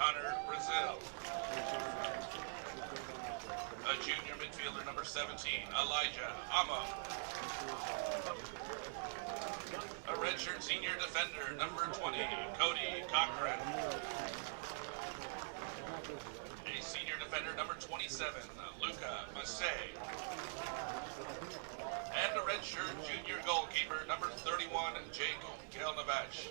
Connor Brazil. A junior midfielder, number 17, Elijah Amo. A redshirt senior defender, number 20, Cody Cochran. A senior defender, number 27, Luca Massey. And a redshirt junior goalkeeper, number 31, Jake Gelnavach.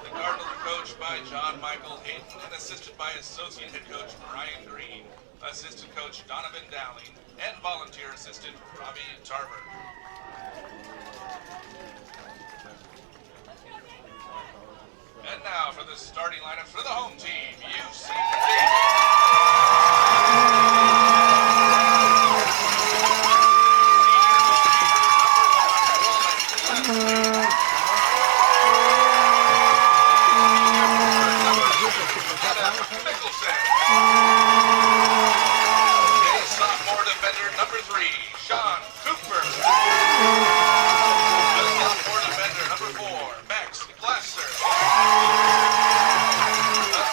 The Cardinals are coached by John Michael Hayden and assisted by associate head coach Brian Green, assistant coach Donovan Dowling, and volunteer assistant Robbie Tarver. And now for the starting lineup for the home team, UC sophomore defender, number 3, Sean Cooper. Sophomore defender, number 4, Max Glasser.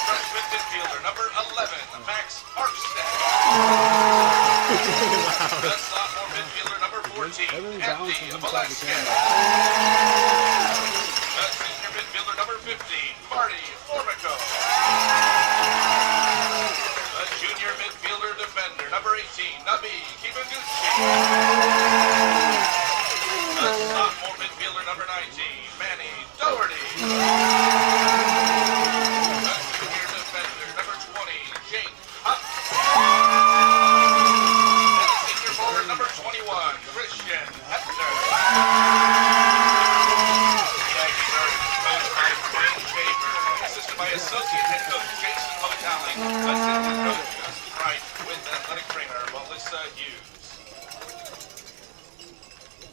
Freshman midfielder, number 11, Max Armstead. The sophomore midfielder, number 14, Andy Velasquez. The senior midfielder, number 15, Marty Formico. The junior midfielder defender, number 18, Nabi Kibaguchi. The sophomore midfielder, number 19, Manny Doherty. The junior defender, number 20, Jake Hutt. And the senior forward, number 21, Christian Hepner. The Aggies are coached by Frank Faber, assisted by associate head coach Jason Hotelling, assistant coach Justin Wright, with athletic trainer Melissa Hughes.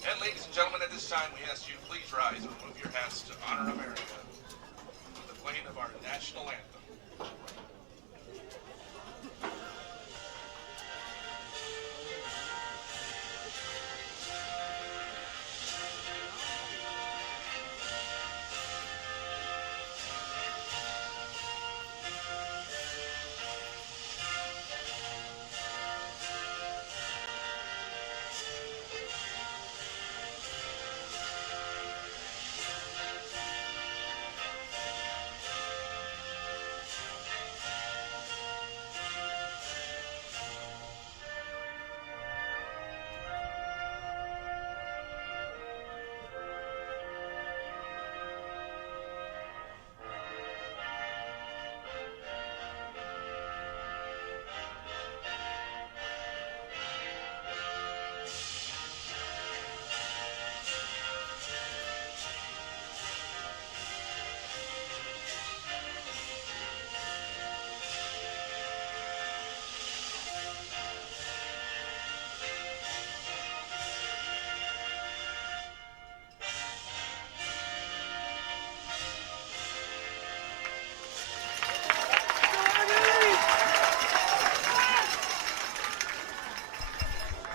And ladies and gentlemen, at this time we ask you please rise and remove your hats to honor America with the playing of our national anthem.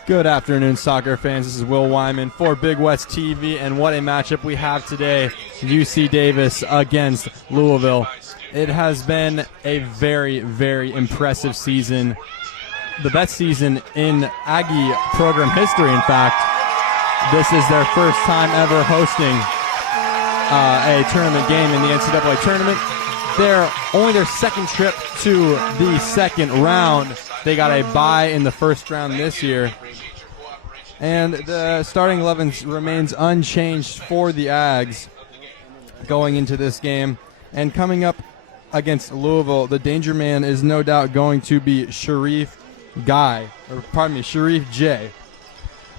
Good afternoon, soccer fans. This is Will Wyman for Big West TV, and what a matchup we have today. UC Davis against Louisville. It has been a very, very impressive season. The best season in Aggie program history, in fact. This is their first time ever hosting a tournament game in the NCAA tournament. They're only their second trip to the second round. They got a bye in the first round this year. And the starting 11 remains unchanged for the Ags going into this game. And coming up against Louisville, the danger man is no doubt going to be Sharif J.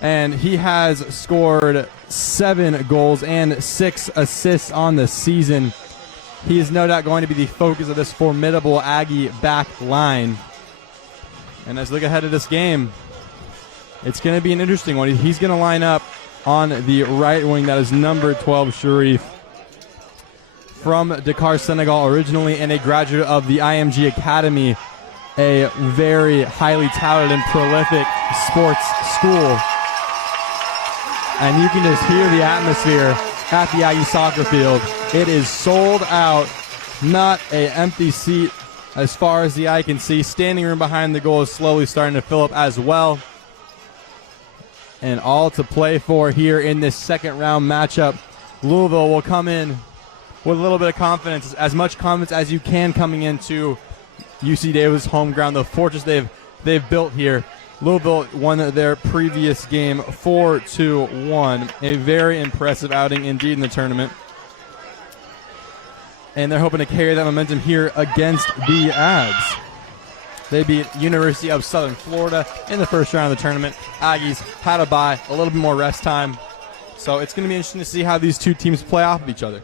And he has scored 7 goals and 6 assists on the season. He is no doubt going to be the focus of this formidable Aggie back line. And as we look ahead of this game, it's going to be an interesting one. He's going to line up on the right wing. That is number 12, Sharif. From Dakar, Senegal originally, and a graduate of the IMG Academy, a very highly touted and prolific sports school. And you can just hear the atmosphere at the Aggie soccer field. It is sold out Not a empty seat as far as the eye can see. Standing room behind the goal is slowly starting to fill up as well. And all to play for here in this second round matchup. Louisville will come in with a little bit of confidence, as much confidence as you can coming into UC Davis home ground, the fortress they've built here. Louisville won their previous game 4-1. A very impressive outing indeed in the tournament. And they're hoping to carry that momentum here against the Ags. They beat University of Southern Florida in the first round of the tournament. Aggies had a bye, a little bit more rest time. So it's going to be interesting to see how these two teams play off of each other.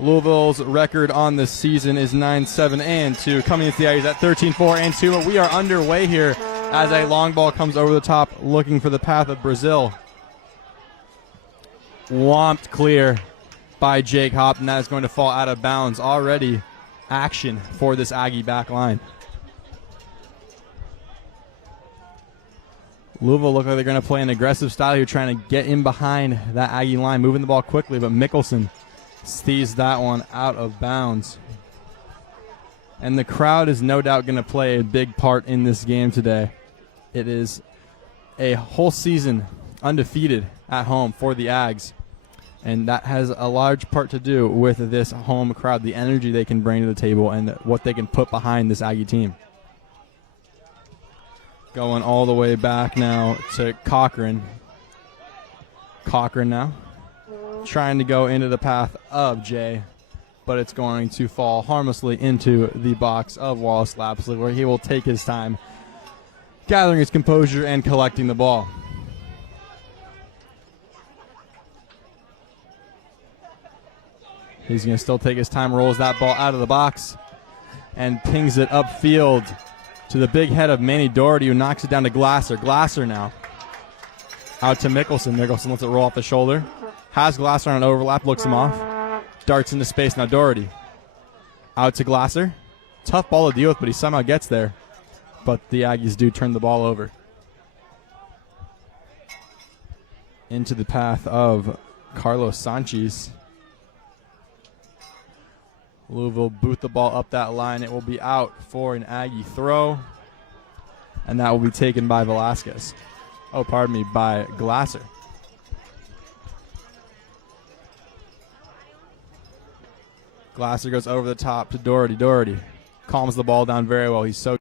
Louisville's record on the season is 9-7-2, coming into the Aggies at 13-4-2. But we are underway here as a long ball comes over the top, looking for the path of Brazil. Whomped clear by Jake Hopp, and that is going to fall out of bounds. Already action for this Aggie back line. Louisville look like they're going to play an aggressive style here, trying to get in behind that Aggie line, moving the ball quickly, but Mickelson sees that one out of bounds. And the crowd is no doubt going to play a big part in this game today. It is a whole season undefeated at home for the Ags. And that has a large part to do with this home crowd, the energy they can bring to the table and what they can put behind this Aggie team. Going all the way back now to Cochran. Cochran now trying to go into the path of Jay, but it's going to fall harmlessly into the box of Wallace Lapsley, where he will take his time gathering his composure and collecting the ball. He's going to still take his time, rolls that ball out of the box, and pings it upfield to the big head of Manny Doherty, who knocks it down to Glasser. Glasser now out to Mickelson. Mickelson lets it roll off the shoulder. Has Glasser on an overlap, looks him off. Darts into space. Now Doherty out to Glasser. Tough ball to deal with, but he somehow gets there. But the Aggies do turn the ball over. Into the path of Carlos Sanchez. Louisville boot the ball up that line. It will be out for an Aggie throw. And that will be taken by Velasquez. Oh, pardon me, by Glasser. Glasser goes over the top to Doherty. Doherty calms the ball down very well. He's so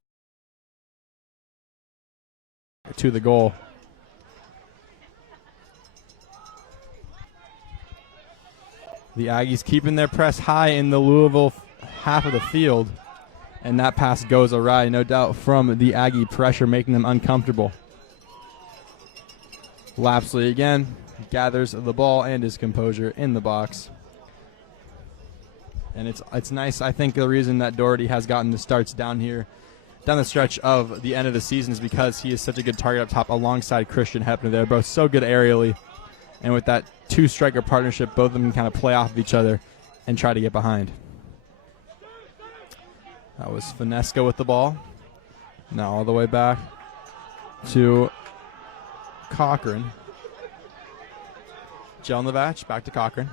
to the goal. The Aggies keeping their press high in the Louisville half of the field. And that pass goes awry, no doubt, from the Aggie pressure, making them uncomfortable. Lapsley again gathers the ball and his composure in the box. And it's nice. I think the reason that Doherty has gotten the starts down here, down the stretch of the end of the season, is because he is such a good target up top alongside Christian Hepner. They're both so good aerially. And with that two-striker partnership, both of them can kind of play off of each other and try to get behind. That was Finesca with the ball. Now all the way back to Cochran. Jelnovac back to Cochran.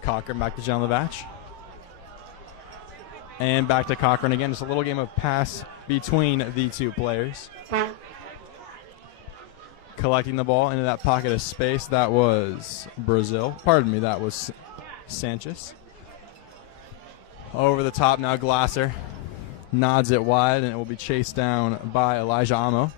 Cochran back to Jelnovac. And back to Cochran again. Just a little game of pass between the two players. Collecting the ball into that pocket of space. That was Brazil. Pardon me, that was Sanchez. Over the top now, Glasser nods it wide, and it will be chased down by Elijah Amo.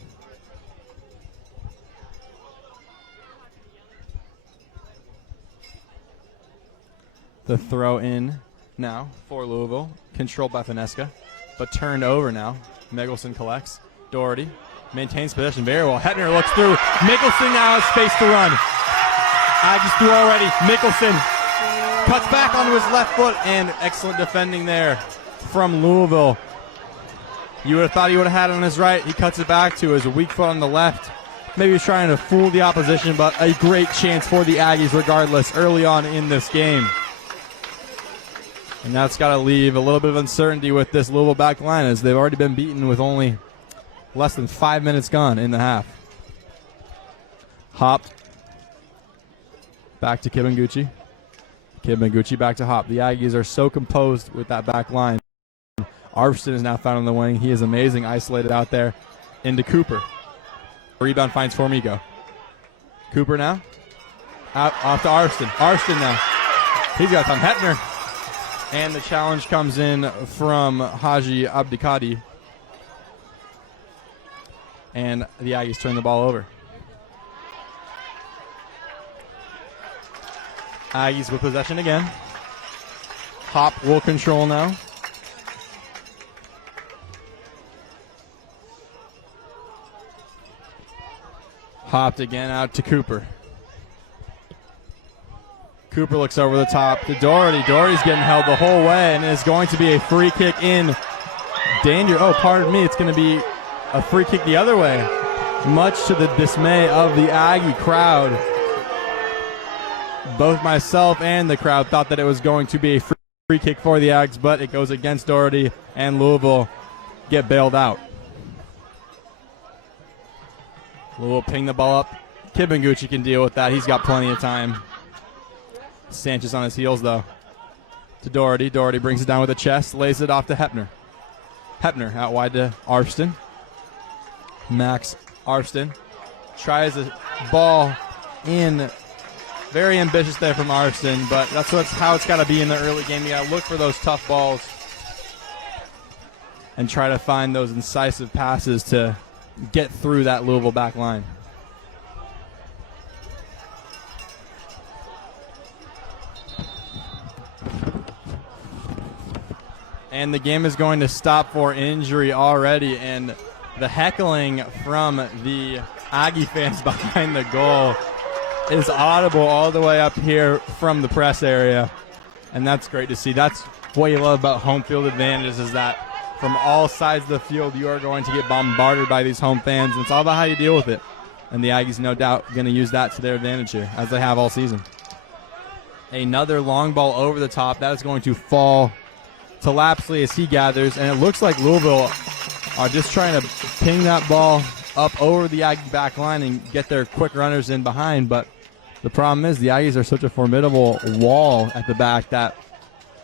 The throw in now for Louisville, controlled by Finesca, but turned over now. Mickelson collects. Doherty maintains possession very well. Hepner looks through. Mickelson now has space to run. Aggies through already. Mickelson cuts back onto his left foot, and excellent defending there from Louisville. You would have thought he would have had it on his right. He cuts it back to his weak foot on the left. Maybe he's trying to fool the opposition, but a great chance for the Aggies regardless early on in this game. And that's got to leave a little bit of uncertainty with this Louisville back line, as they've already been beaten with only less than 5 minutes gone in the half. Hop back to Kibanguchi. Kid Mengucci back to Hop. The Aggies are so composed with that back line. Arvston is now found on the wing. He is amazing, isolated out there. Into Cooper. Rebound finds Formico. Cooper now. Out off to Arvston. Arvston now. He's got some Hepner. And the challenge comes in from Haji Abdikadi. And the Aggies turn the ball over. Aggies with possession again. Hop will control now. Hopped again out to Cooper. Cooper looks over the top to Doherty. Doherty's getting held the whole way, and it is going to be a free kick in danger. Oh, pardon me. It's going to be a free kick the other way, much to the dismay of the Aggie crowd. Both myself and the crowd thought that it was going to be a free kick for the Ags, but it goes against Doherty, and Louisville get bailed out. Louisville ping the ball up. Kid Mengucci can deal with that. He's got plenty of time. Sanchez on his heels, though. To Doherty. Doherty brings it down with a chest, lays it off to Hepner. Hepner out wide to Arvston. Max Arvston tries a ball in. Very ambitious there from Arvston, but that's how it's got to be in the early game. You got to look for those tough balls and try to find those incisive passes to get through that Louisville back line. And the game is going to stop for injury already, and the heckling from the Aggie fans behind the goal is audible all the way up here from the press area, and that's great to see. That's what you love about home field advantages, is that from all sides of the field you are going to get bombarded by these home fans, and it's all about how you deal with it. And the Aggies no doubt going to use that to their advantage here, as they have all season. Another long ball over the top. That is going to fall to Lapsley as he gathers, and it looks like Louisville are just trying to ping that ball up over the Aggie back line and get their quick runners in behind, but the problem is the Aggies are such a formidable wall at the back that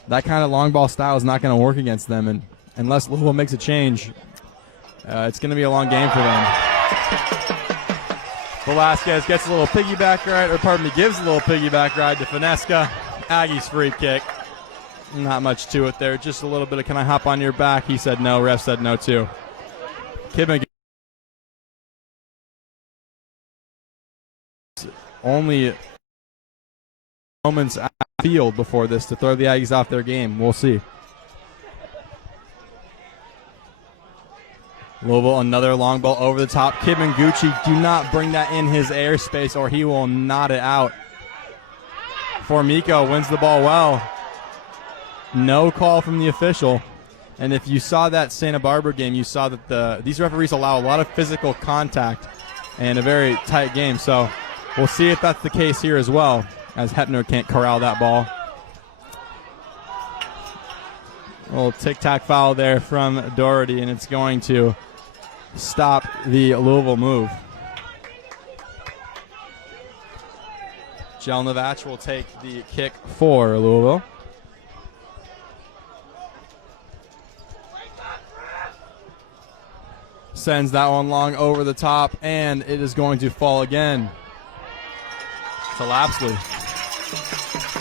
kind of long ball style is not going to work against them, and unless Louisville makes a change, it's going to be a long game for them. Velasquez gets a little piggyback ride, or pardon me, gives a little piggyback ride to Finesca. Aggies free kick. Not much to it there, just a little bit of can I hop on your back? He said no, ref said no too. Kid only moments at the field before this to throw the Aggies off their game. We'll see. Louisville, another long ball over the top. Kid Mengucci, do not bring that in his airspace or he will knot it out. Formico wins the ball well. No call from the official. And if you saw that Santa Barbara game, you saw that these referees allow a lot of physical contact and a very tight game. So we'll see if that's the case here as well, as Hepner can't corral that ball. A little tic-tac foul there from Doherty, and it's going to stop the Louisville move. Jelnevach will take the kick for Louisville. Sends that one long over the top, and it is going to fall again to Lapsley.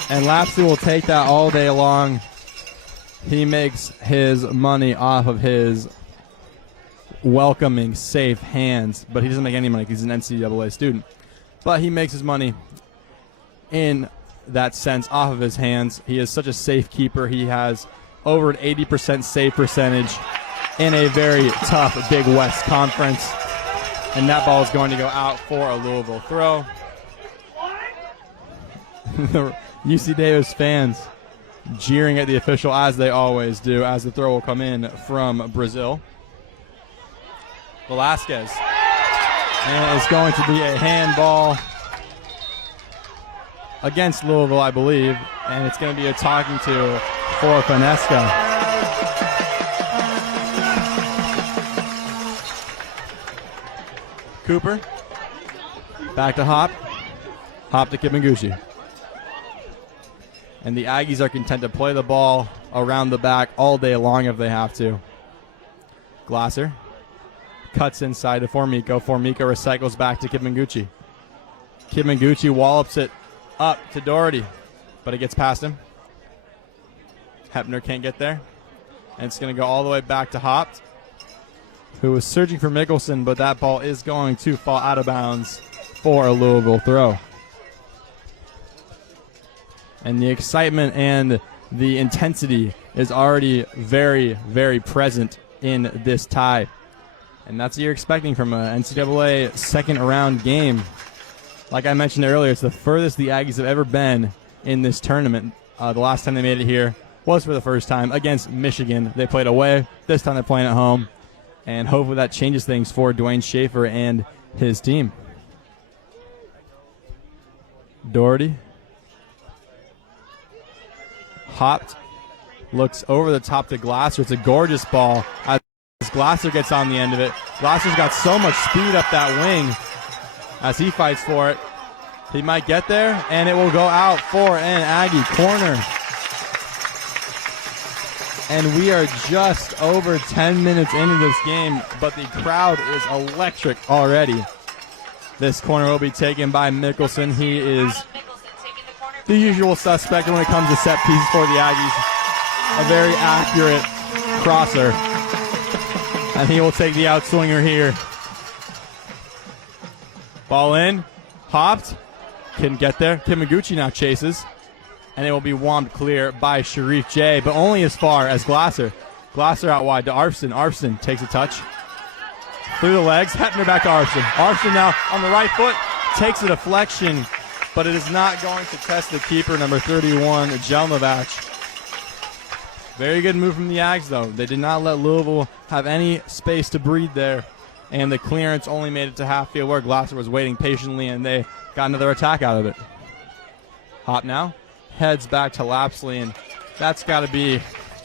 And Lapsley will take that all day long. He makes his money off of his welcoming, safe hands, but he doesn't make any money because he's an NCAA student. But he makes his money in that sense off of his hands. He is such a safe keeper. He has over an 80% save percentage in a very tough Big West Conference. And that ball is going to go out for a Louisville throw. The UC Davis fans jeering at the official, as they always do, as the throw will come in from Brazil. Velasquez. And it's going to be a handball against Louisville, I believe. And it's going to be a talking to for Finesca. Cooper. Back to Hop. Hop to Kid Mengucci. And the Aggies are content to play the ball around the back all day long if they have to. Glasser cuts inside to Formico. Formico recycles back to Kibanguchi. Kibanguchi wallops it up to Doherty, but it gets past him. Hepner can't get there. And it's going to go all the way back to Hopt, who was searching for Mickelson, but that ball is going to fall out of bounds for a Louisville throw. And the excitement and the intensity is already very, very present in this tie. And that's what you're expecting from an NCAA second-round game. Like I mentioned earlier, it's the furthest the Aggies have ever been in this tournament. The last time they made it here was for the first time against Michigan. They played away. This time they're playing at home. And hopefully that changes things for Dwayne Schaefer and his team. Doherty. Hopt. Looks over the top to Glasser. It's a gorgeous ball. As Glasser gets on the end of it. Glasser's got so much speed up that wing as he fights for it. He might get there, and it will go out for an Aggie corner. And we are just over 10 minutes into this game, but the crowd is electric already. This corner will be taken by Mickelson. He is the usual suspect when it comes to set pieces for the Aggies. A very accurate crosser. And he will take the outswinger here. Ball in. Hopt. Can get there. Kibanguchi now chases. And it will be whomped clear by Sharif J, but only as far as Glasser. Glasser out wide to Arfson. Arfson takes a touch. Through the legs. Hepner back to Arfson. Arfson now on the right foot. Takes a deflection, but it is not going to test the keeper, number 31, Jelnovac. Very good move from the Ags, though. They did not let Louisville have any space to breathe there. And the clearance only made it to half field where Glasser was waiting patiently, and they got another attack out of it. Hopt now heads back to Lapsley, and that's got to be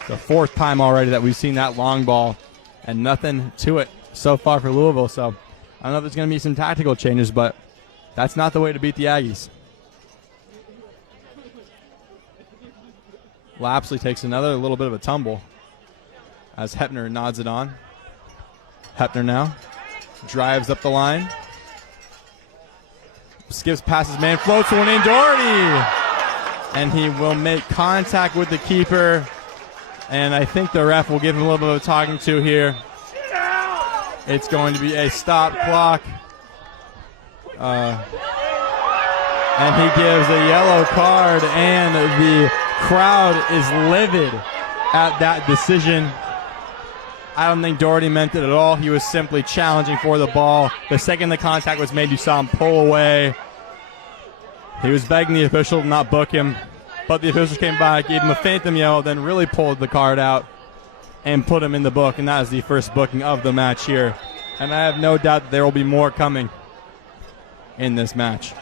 the fourth time already that we've seen that long ball, and nothing to it so far for Louisville. So I don't know if there's going to be some tactical changes, but that's not the way to beat the Aggies. Lapsley takes another little bit of a tumble as Hepner nods it on. Hepner now drives up the line. Skips past his man, floats one in, Doherty! And he will make contact with the keeper. And I think the ref will give him a little bit of a talking to here. It's going to be a stop clock. And he gives a yellow card, and the crowd is livid at that decision. I don't think Doherty meant it at all. He was simply challenging for the ball. The second the contact was made, you saw him pull away. He was begging the official to not book him, but the officials came by, gave him a phantom yellow, then really pulled the card out and put him in the book, and that is the first booking of the match here. And I have no doubt that there will be more coming in this match.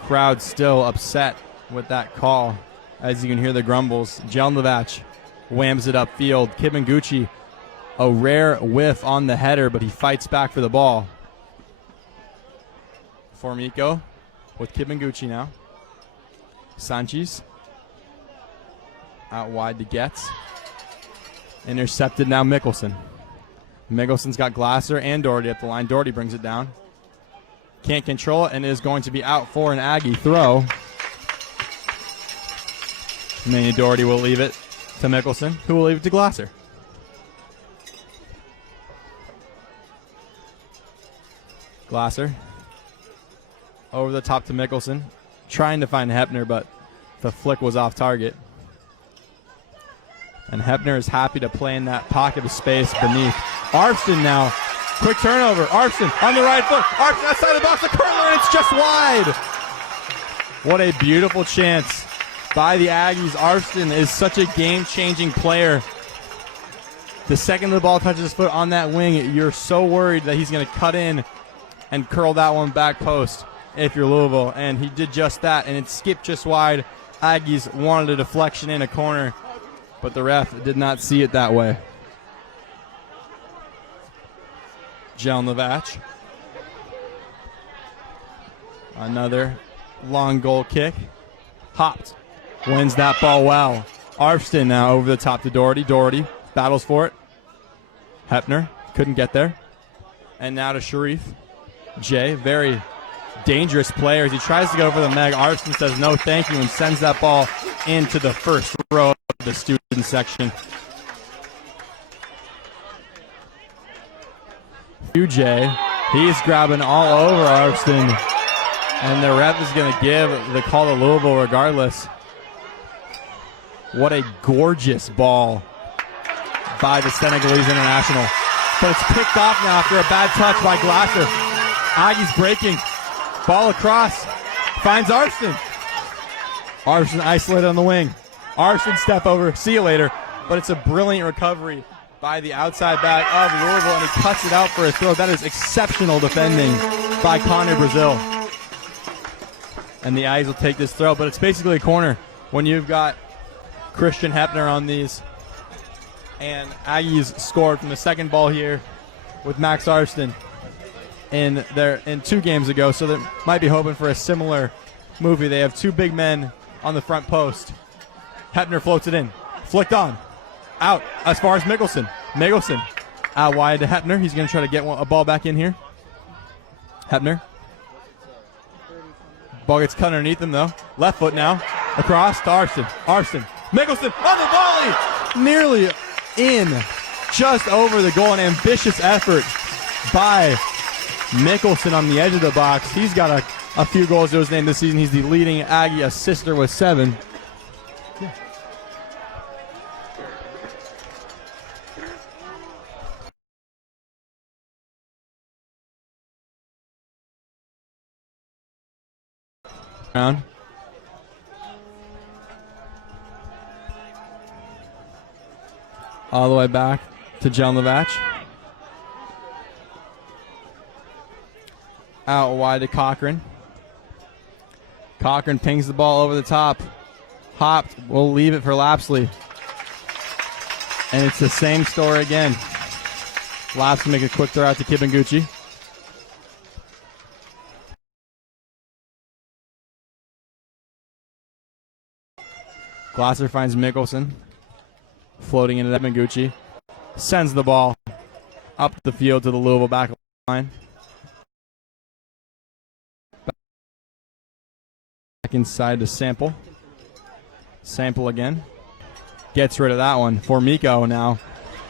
Crowd still upset with that call. As you can hear the grumbles, Jelnovac whams it upfield. Kibanguchi, a rare whiff on the header, but he fights back for the ball. Formico with Kibanguchi now. Sanchez out wide to Getz. Intercepted now Mickelson. Mickelson's got Glasser and Doherty up the line. Doherty brings it down. Can't control it and is going to be out for an Aggie throw. Manny Doherty will leave it to Mickelson, who will leave it to Glasser. Glasser over the top to Mickelson, trying to find Hepner, but the flick was off target. And Hepner is happy to play in that pocket of space beneath. Arfson now, quick turnover. Arfson on the right foot. Arfson outside the box, the curler, and it's just wide. What a beautiful chance by the Aggies. Arfson is such a game-changing player. The second the ball touches his foot on that wing, you're so worried that he's going to cut in and curl that one back post if you're Louisville. And he did just that, and it skipped just wide. Aggies wanted a deflection in a corner, but the ref did not see it that way. Jelnovac. Another long goal kick. Hopped. Wins that ball well. Arfston now over the top to Doherty. Doherty battles for it. Hepner couldn't get there. And now to Sharif. Jay, very dangerous player as he tries to go for the Meg. Arfston says no thank you and sends that ball into the first row of the student section. Jay, he's grabbing all over Arfston. And the ref is going to give the call to Louisville regardless. What a gorgeous ball by the Senegalese international. But it's picked off now after a bad touch by Glasser. Aggie's breaking. Ball across. Finds Arfston. Arfston isolated on the wing. Arfston step over. See you later. But it's a brilliant recovery by the outside back of Louisville, and he cuts it out for a throw. That is exceptional defending by Connor Brazil. And the Aggies will take this throw, but it's basically a corner when you've got Christian Hepner on these. And Aggies scored from the second ball here with Max Arfston in 2 games ago, so they might be hoping for a similar movie. They have 2 big men on the front post. Hepner floats it in. Flicked on. Out as far as Mickelson. Mickelson out wide to Hepner. He's going to try to get a ball back in here. Hepner. Ball gets cut underneath him, though. Left foot now. Across to Arfston. Arfston. Mickelson on the volley. Nearly in. Just over the goal. An ambitious effort by Mickelson on the edge of the box. He's got a few goals to his name this season. He's the leading Aggie assister with 7. Round. All the way back to John Lavach. Out wide to Cochran. Cochran pings the ball over the top. Hopped. We'll leave it for Lapsley. And it's the same story again. Lapsley make a quick throw out to Kibanguchi. Glasser finds Mickelson. Floating into Kibanguchi. Sends the ball up the field to the Louisville back line. Back inside to Sample. Sample again. Gets rid of that one. For Miko now.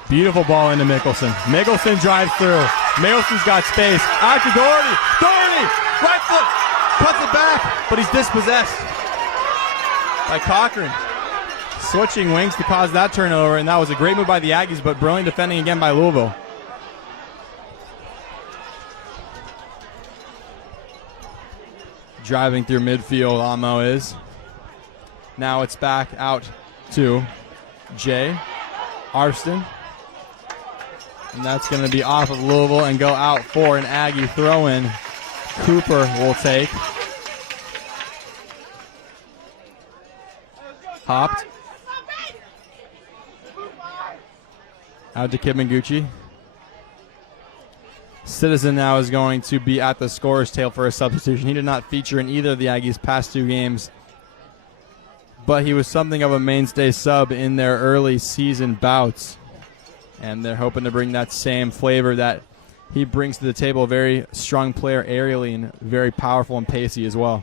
Beautiful ball into Mickelson. Mickelson drives through. Mickelson's got space. Out to Doherty. Doherty! Right foot! Cuts it back, but he's dispossessed by Cochran. Switching wings to cause that turnover, and that was a great move by the Aggies, but brilliant defending again by Louisville. Driving through midfield, Amo is. Now it's back out to Jay Arfston. And that's going to be off of Louisville and go out for an Aggie throw-in. Cooper will take. Hopped. Out to Kibanguchi. Citizen now is going to be at the scorer's table for a substitution. He did not feature in either of the Aggies' past 2 games, but he was something of a mainstay sub in their early season bouts. And they're hoping to bring that same flavor that he brings to the table. A very strong player aerially and very powerful and pacey as well.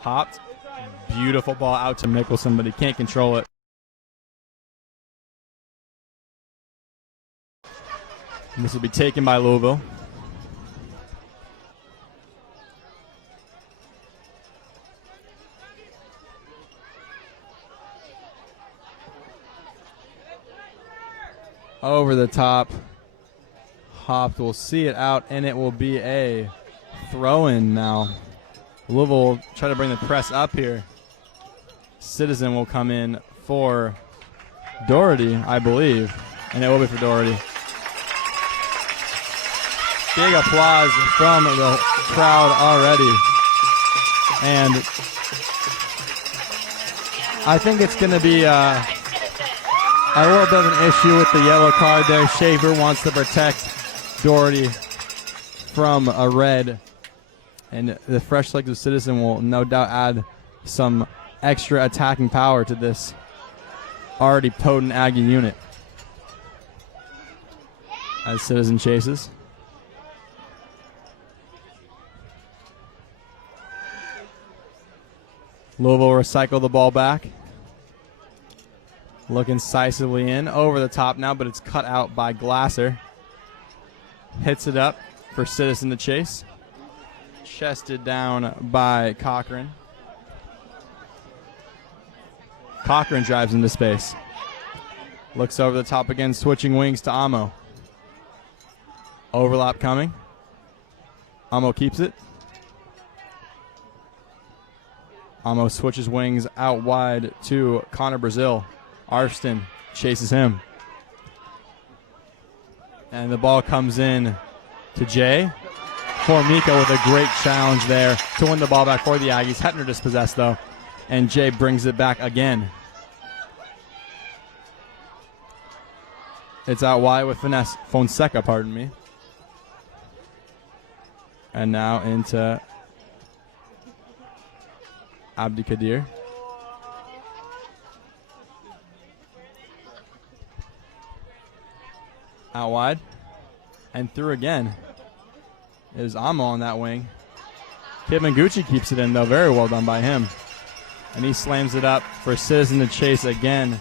Hopped. Beautiful ball out to Mickelson, but he can't control it. And this will be taken by Louisville. Over the top. Hopped will see it out, and it will be a throw-in now. Louisville will try to bring the press up here. Citizen will come in for Doherty, I believe, and it will be for Doherty. Big applause from the crowd already. And I think it's going to be a little bit of an issue with the yellow card there. Schaefer wants to protect Doherty from a red. And the fresh legs of Citizen will no doubt add some extra attacking power to this already potent Aggie unit. As Citizen chases. Louisville recycle the ball back. Look incisively in. Over the top now, but it's cut out by Glasser. Hits it up for Citizen to chase. Chested down by Cochran. Cochran drives into space. Looks over the top again, switching wings to Amo. Overlap coming. Amo keeps it. Amo switches wings out wide to Connor Brazil. Arston chases him. And the ball comes in to Jay. Formica with a great challenge there to win the ball back for the Aggies. Hepner dispossessed though. And Jay brings it back again. It's out wide with finesse. Fonseca, pardon me. And now into Abdikadir. Out wide. And through again. Is Amo on that wing. Kidmanguchi keeps it in, though. Very well done by him. And he slams it up for Citizen to chase again.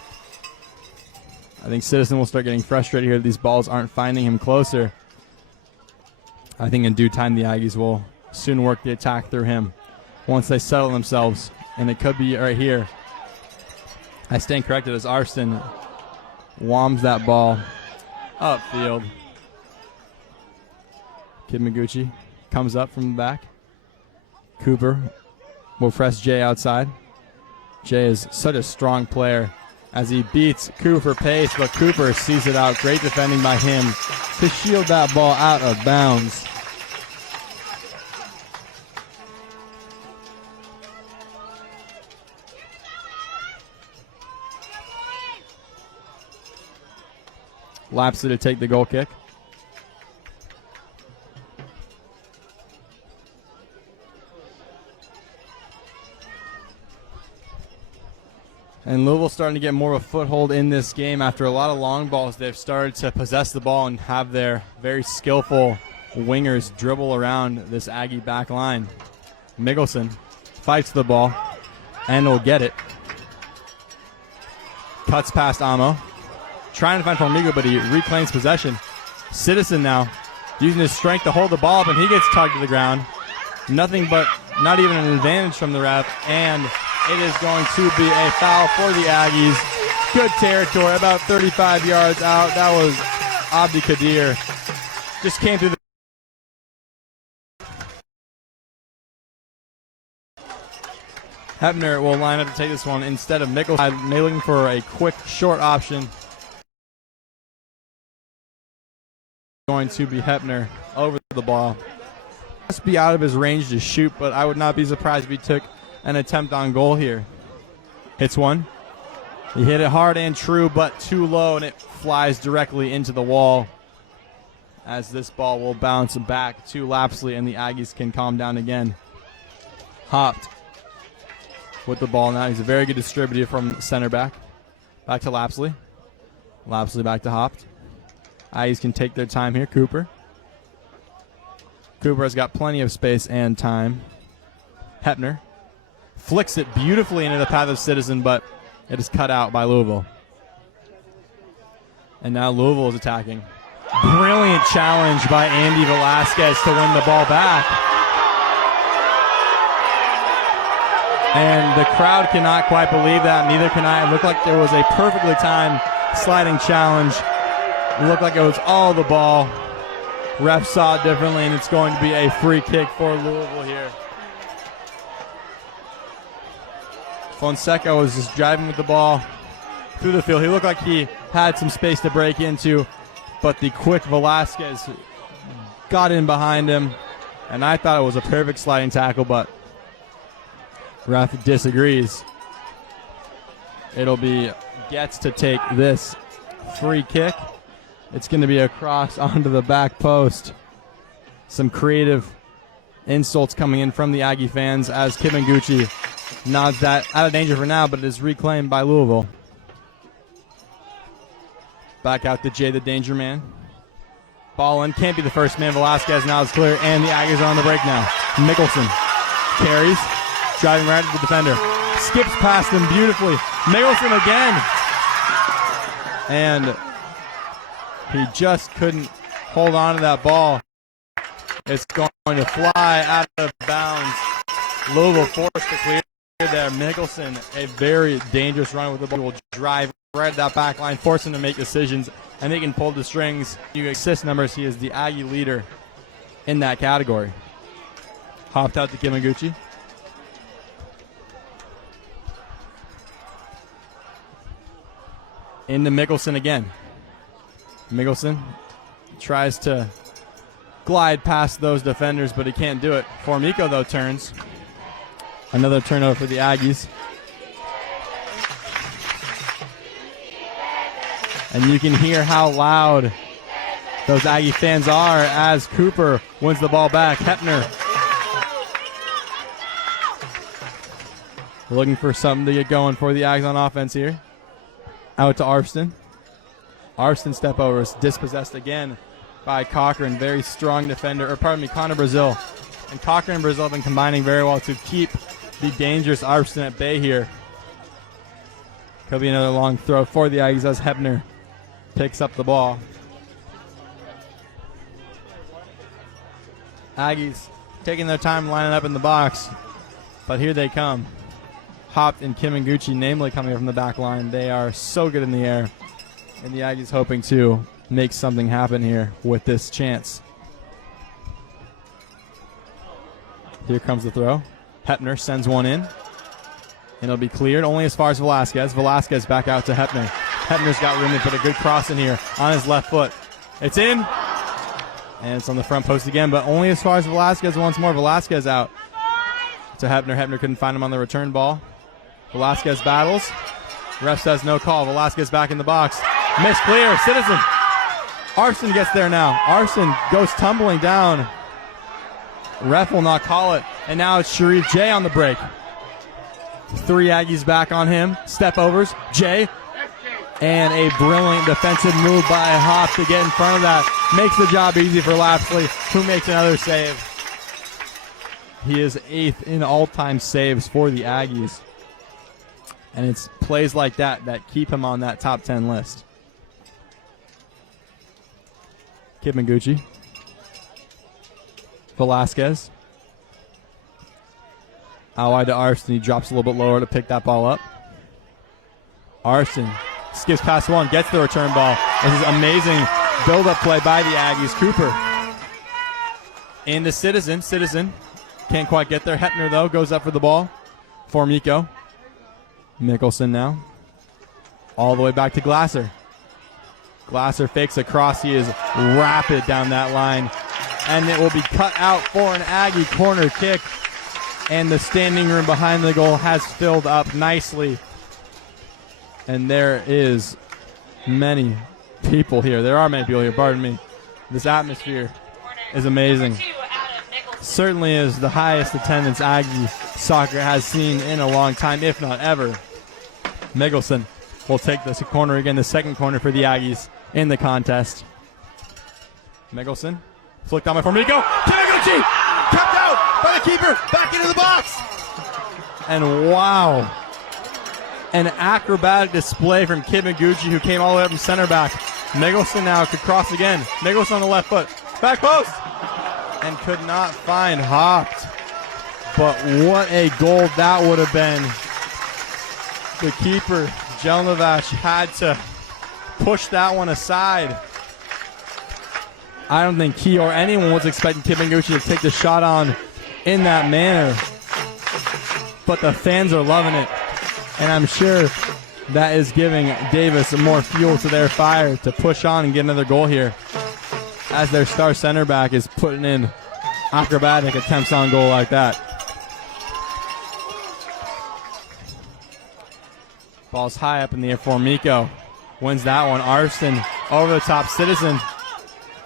I think Citizen will start getting frustrated here. These balls aren't finding him closer. I think in due time the Aggies will soon work the attack through him once they settle themselves. And it could be right here. I stand corrected as Arston whoms that ball upfield. Kidmanguchi comes up from the back. Cooper will press Jay outside. Jay is such a strong player as he beats Cooper pace, but Cooper sees it out. Great defending by him to shield that ball out of bounds. Lapsy to take the goal kick. And Louisville starting to get more of a foothold in this game. After a lot of long balls, they've started to possess the ball and have their very skillful wingers dribble around this Aggie back line. Mickelson fights the ball and will get it. Cuts past Amo. Trying to find Formiga, but he reclaims possession. Citizen now using his strength to hold the ball up, and he gets tugged to the ground. Nothing but not even an advantage from the ref, and it is going to be a foul for the Aggies. Good territory, about 35 yards out. That was Abdi Kadir. Just came through the... Hepner will line up to take this one instead of Mickelson. Looking for a quick, short option. Going to be Hepner over the ball. Must be out of his range to shoot, but I would not be surprised if he took an attempt on goal here. Hits one. He hit it hard and true, but too low, and it flies directly into the wall as this ball will bounce back to Lapsley, and the Aggies can calm down again. Hopped with the ball now. He's a very good distributor from center back. Back to Lapsley. Lapsley back to Hopped. Aggies can take their time here. Cooper. Cooper has got plenty of space and time. Hepner flicks it beautifully into the path of Citizen, but it is cut out by Louisville. And now Louisville is attacking. Brilliant challenge by Andy Velasquez to win the ball back. And the crowd cannot quite believe that, neither can I. It looked like there was a perfectly timed sliding challenge. It looked like it was all the ball. Ref saw it differently, and it's going to be a free kick for Louisville here. Fonseca was just driving with the ball through the field. He looked like he had some space to break into, but the quick Velasquez got in behind him, and I thought it was a perfect sliding tackle, but ref disagrees. It'll be Getz to take this free kick. It's going to be a cross onto the back post. Some creative insults coming in from the Aggie fans as Kibanguchi nods that out of danger for now, but it is reclaimed by Louisville. Back out to Jay, the danger man. Ball in, can't be the first man. Velasquez now is clear, and the Aggies are on the break now. Mickelson carries, driving right at the defender. Skips past him beautifully. Mickelson again. And he just couldn't hold on to that ball. It's going to fly out of bounds. Louisville forced to clear there. Mickelson, a very dangerous run with the ball, will drive right at that back line, force him to make decisions, and he can pull the strings. You assist numbers, he is the Aggie leader in that category. Hopped out to Kibanguchi. Into Mickelson again. Mickelson tries to glide past those defenders, but he can't do it. Formico, though, turns. Another turnover for the Aggies. And you can hear how loud those Aggie fans are as Cooper wins the ball back. Hepner looking for something to get going for the Aggies on offense here. Out to Arston. Arston step over is dispossessed again by Cochran. Very strong defender, or pardon me, Connor Brazil. And Cochran and Brazil have been combining very well to keep the dangerous Arston at bay here. Could be another long throw for the Aggies as Hepner picks up the ball. Aggies taking their time lining up in the box, but here they come. Hopt and Kibanguchi, namely coming from the back line. They are so good in the air, and the Aggies hoping to make something happen here with this chance. Here comes the throw. Hepner sends one in, and it'll be cleared only as far as Velasquez. Velasquez back out to Hepner. Hepner's got room to put a good cross in here on his left foot. It's in, and it's on the front post again, but only as far as Velasquez once more. Velasquez out to Hepner. Hepner couldn't find him on the return ball. Velasquez battles. Ref says no call. Velasquez back in the box. Miss clear. Citizen. Arston gets there now. Arston goes tumbling down. Ref will not call it. And now it's Sharif J on the break. 3 Aggies back on him. Step overs. J. And a brilliant defensive move by Hop to get in front of that. Makes the job easy for Lapsley, who makes another save. He is 8th in all-time saves for the Aggies. And it's plays like that that keep him on that top 10 list. Kibanguchi. Velasquez. Out wide to Arston. He drops a little bit lower to pick that ball up. Arston skips past one, gets the return ball. This is amazing build-up play by the Aggies. Cooper into Citizen. Citizen can't quite get there. Hepner, though, goes up for the ball. Formico. Mickelson now. All the way back to Glasser. Glasser fakes a cross. He is rapid down that line. And it will be cut out for an Aggie corner kick. And the standing room behind the goal has filled up nicely. And there is many people here. There are many people here, pardon me. This atmosphere is amazing. Certainly is the highest attendance Aggie soccer has seen in a long time, if not ever. Mickelson will take this corner again, the second corner for the Aggies in the contest. Mickelson, flicked on by Formico. Kibanguchi, kept out by the keeper, back into the box. And wow, an acrobatic display from Kibanguchi, who came all the way up from center back. Mickelson now could cross again. Mickelson on the left foot, back post, and could not find Hopt. But what a goal that would have been. The keeper, Jelnovac, had to push that one aside. I don't think he or anyone was expecting Kibanguchi to take the shot on in that manner. But the fans are loving it. And I'm sure that is giving Davis more fuel to their fire to push on and get another goal here, as their star center back is putting in acrobatic attempts on goal like that. Ball's high up in the air. Formico wins that one. Arston over the top. Citizen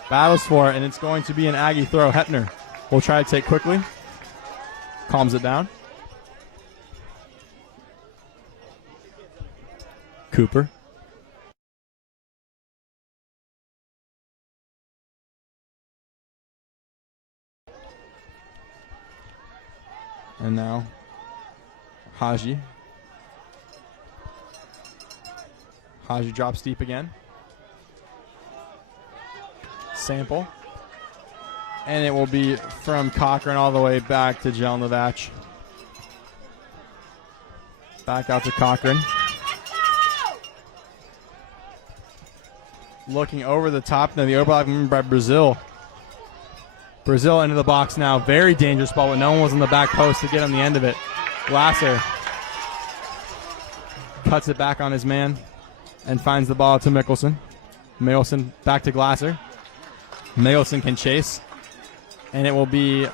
battles for it, and it's going to be an Aggie throw. Hepner will try to take quickly. Calms it down. Cooper. And now Haji. Haji drops deep again. Sample. And it will be from Cochran all the way back to Jelnovac. Back out to Cochran. Looking over the top. Now the overlap by Brazil. Brazil into the box now. Very dangerous ball, but no one was in the back post to get on the end of it. Glasser cuts it back on his man and finds the ball to Mickelson. Mickelson back to Glasser. Mickelson can chase. And it will be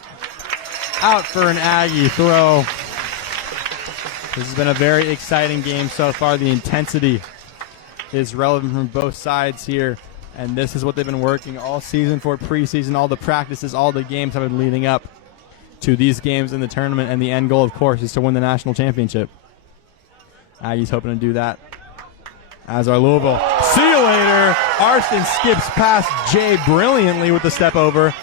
out for an Aggie throw. This has been a very exciting game so far. The intensity is relevant from both sides here. And this is what they've been working all season for, preseason. All the practices, all the games have been leading up to these games in the tournament. And the end goal, of course, is to win the national championship. Aggies hoping to do that. As our Louisville. See you later. Arston skips past Jay brilliantly with the step over.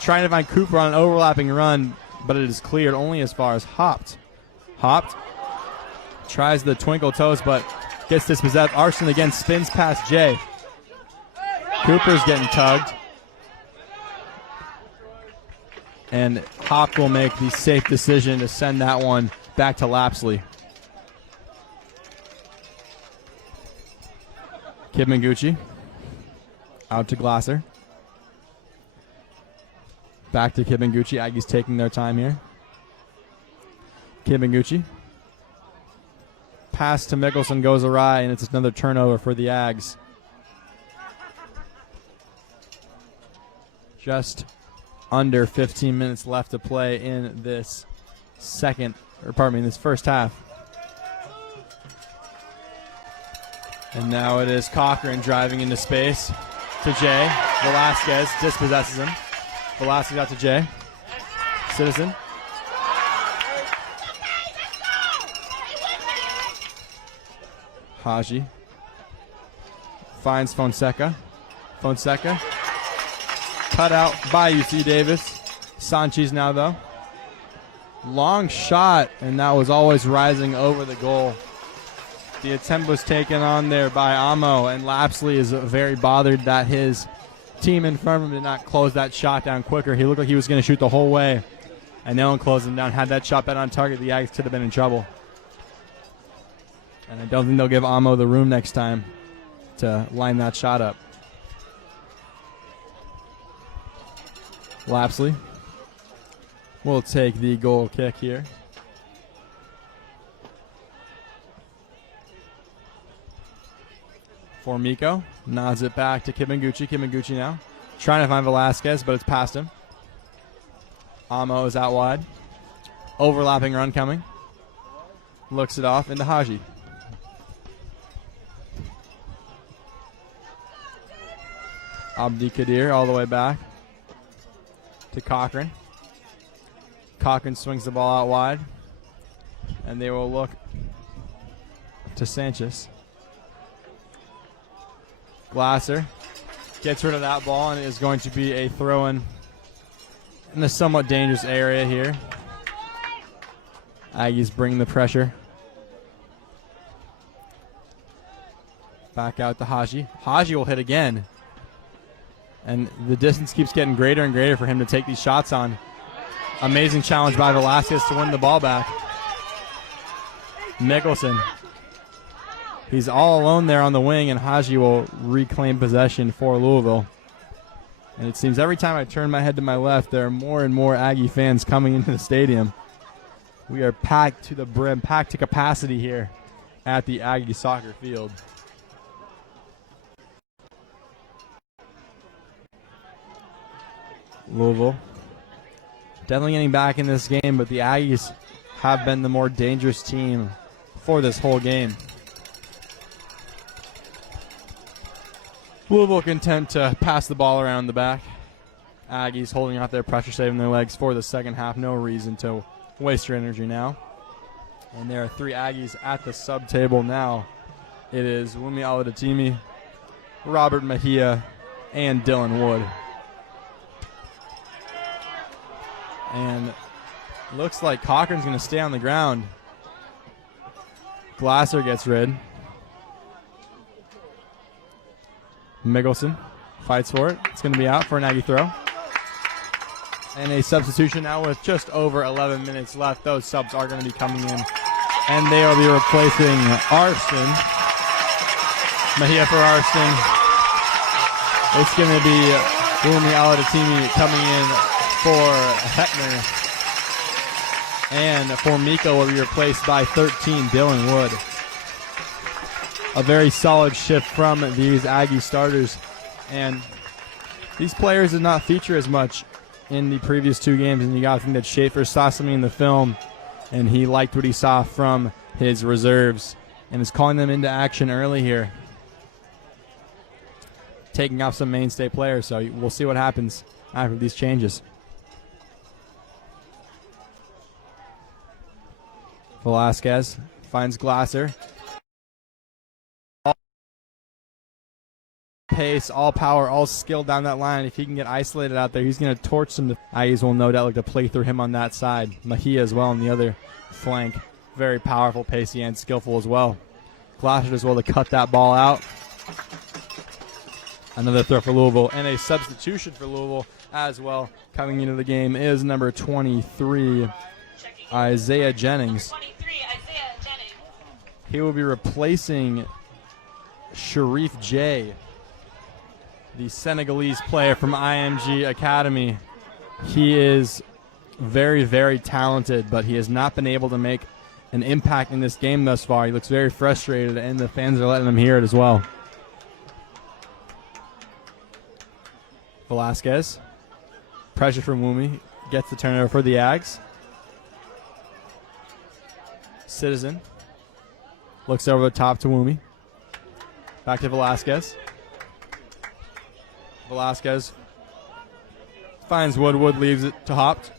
Trying to find Cooper on an overlapping run, but it is cleared only as far as Hopped. Hopped. Tries the twinkle toes, but gets dispossessed. Arston again spins past Jay. Cooper's getting tugged. And Hopp will make the safe decision to send that one back to Lapsley. Kidmanguchi out to Glasser. Back to Kidmanguchi. Aggies taking their time here. Kidmanguchi. Pass to Mickelson goes awry, and it's another turnover for the Ags. Just under 15 minutes left to play in this this first half. And now it is Cochran driving into space to Jay. Velasquez dispossesses him. Velasquez out to Jay. Citizen. Haji. Finds Fonseca. Fonseca. Cut out by UC Davis. Sanchez now, though. Long shot, and that was always rising over the goal. The attempt was taken on there by Amo, and Lapsley is very bothered that his team in front of him did not close that shot down quicker. He looked like he was going to shoot the whole way, and no one closed him down. Had that shot bet on target, the Aggies could have been in trouble. And I don't think they'll give Amo the room next time to line that shot up. Lapsley will take the goal kick here. For Miko. Nods it back to Kidmanguchi. Kidmanguchi now. Trying to find Velasquez, but it's past him. Amo is out wide. Overlapping run coming. Looks it off into Haji. Abdi Kadir all the way back to Cochran. Cochran swings the ball out wide. And they will look to Sanchez. Glasser gets rid of that ball, and it is going to be a throw-in in a somewhat dangerous area here. Aggies bring the pressure. Back out to Haji. Haji will hit again. And the distance keeps getting greater and greater for him to take these shots on. Amazing challenge by Velasquez to win the ball back. Mickelson. He's all alone there on the wing, and Haji will reclaim possession for Louisville. And it seems every time I turn my head to my left, there are more and more Aggie fans coming into the stadium. We are packed to the brim, packed to capacity here at the Aggie soccer field. Louisville definitely getting back in this game, but the Aggies have been the more dangerous team for this whole game. Louisville content to pass the ball around the back Aggies holding out their pressure, saving their legs for the second half. No reason to waste your energy now. And there are 3 Aggies at the sub table now. It is Wumi Aladatimi, Robert Mejia, and Dylan Wood. And looks like Cochran's going to stay on the ground. Glasser gets rid. Mickelson fights for it. It's going to be out for an Aggie throw. And a substitution now with just over 11 minutes left. Those subs are going to be coming in. And they will be replacing Arston. Mejia for Arston. It's going to be Wumi Aladatimi coming in for Hettner. And for Miko will be replaced by 13, Dylan Wood. A very solid shift from these Aggie starters. And these players did not feature as much in the previous 2 games, and you got to think that Schaefer saw something in the film, and he liked what he saw from his reserves, and is calling them into action early here, taking off some mainstay players. So we'll see what happens after these changes. Velasquez finds Glasser. Pace, all power, all skill down that line. If he can get isolated out there, he's going to torch some. Aggies will no doubt look to play through him on that side. Mejia as well on the other flank. Very powerful, pacey, and skillful as well. Glasser does well to cut that ball out. Another throw for Louisville, and a substitution for Louisville as well. Coming into the game is number 23, Isaiah Jennings. He will be replacing Sharif J, the Senegalese player from IMG Academy. He is very, very talented, but he has not been able to make an impact in this game thus far. He looks very frustrated, and the fans are letting him hear it as well. Velasquez. Pressure from Wumi. Gets the turnover for the Ags. Citizen. Looks over the top to Wumi. Back to Velasquez. Velasquez finds Wood. Wood leaves it to Hopt.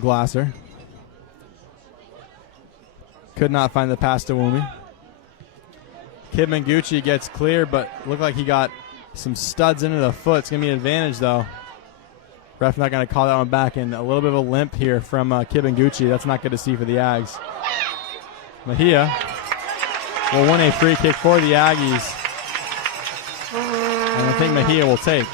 Glasser. Could not find the pass to Wumi. Kid Mangucci gets clear, but looked like he got some studs into the foot. It's going to be an advantage, though. Ref not going to call that one back, and a little bit of a limp here from Kibanguchi. That's not good to see for the Ags. Mejia will win a free kick for the Aggies, and I think Mejia will take.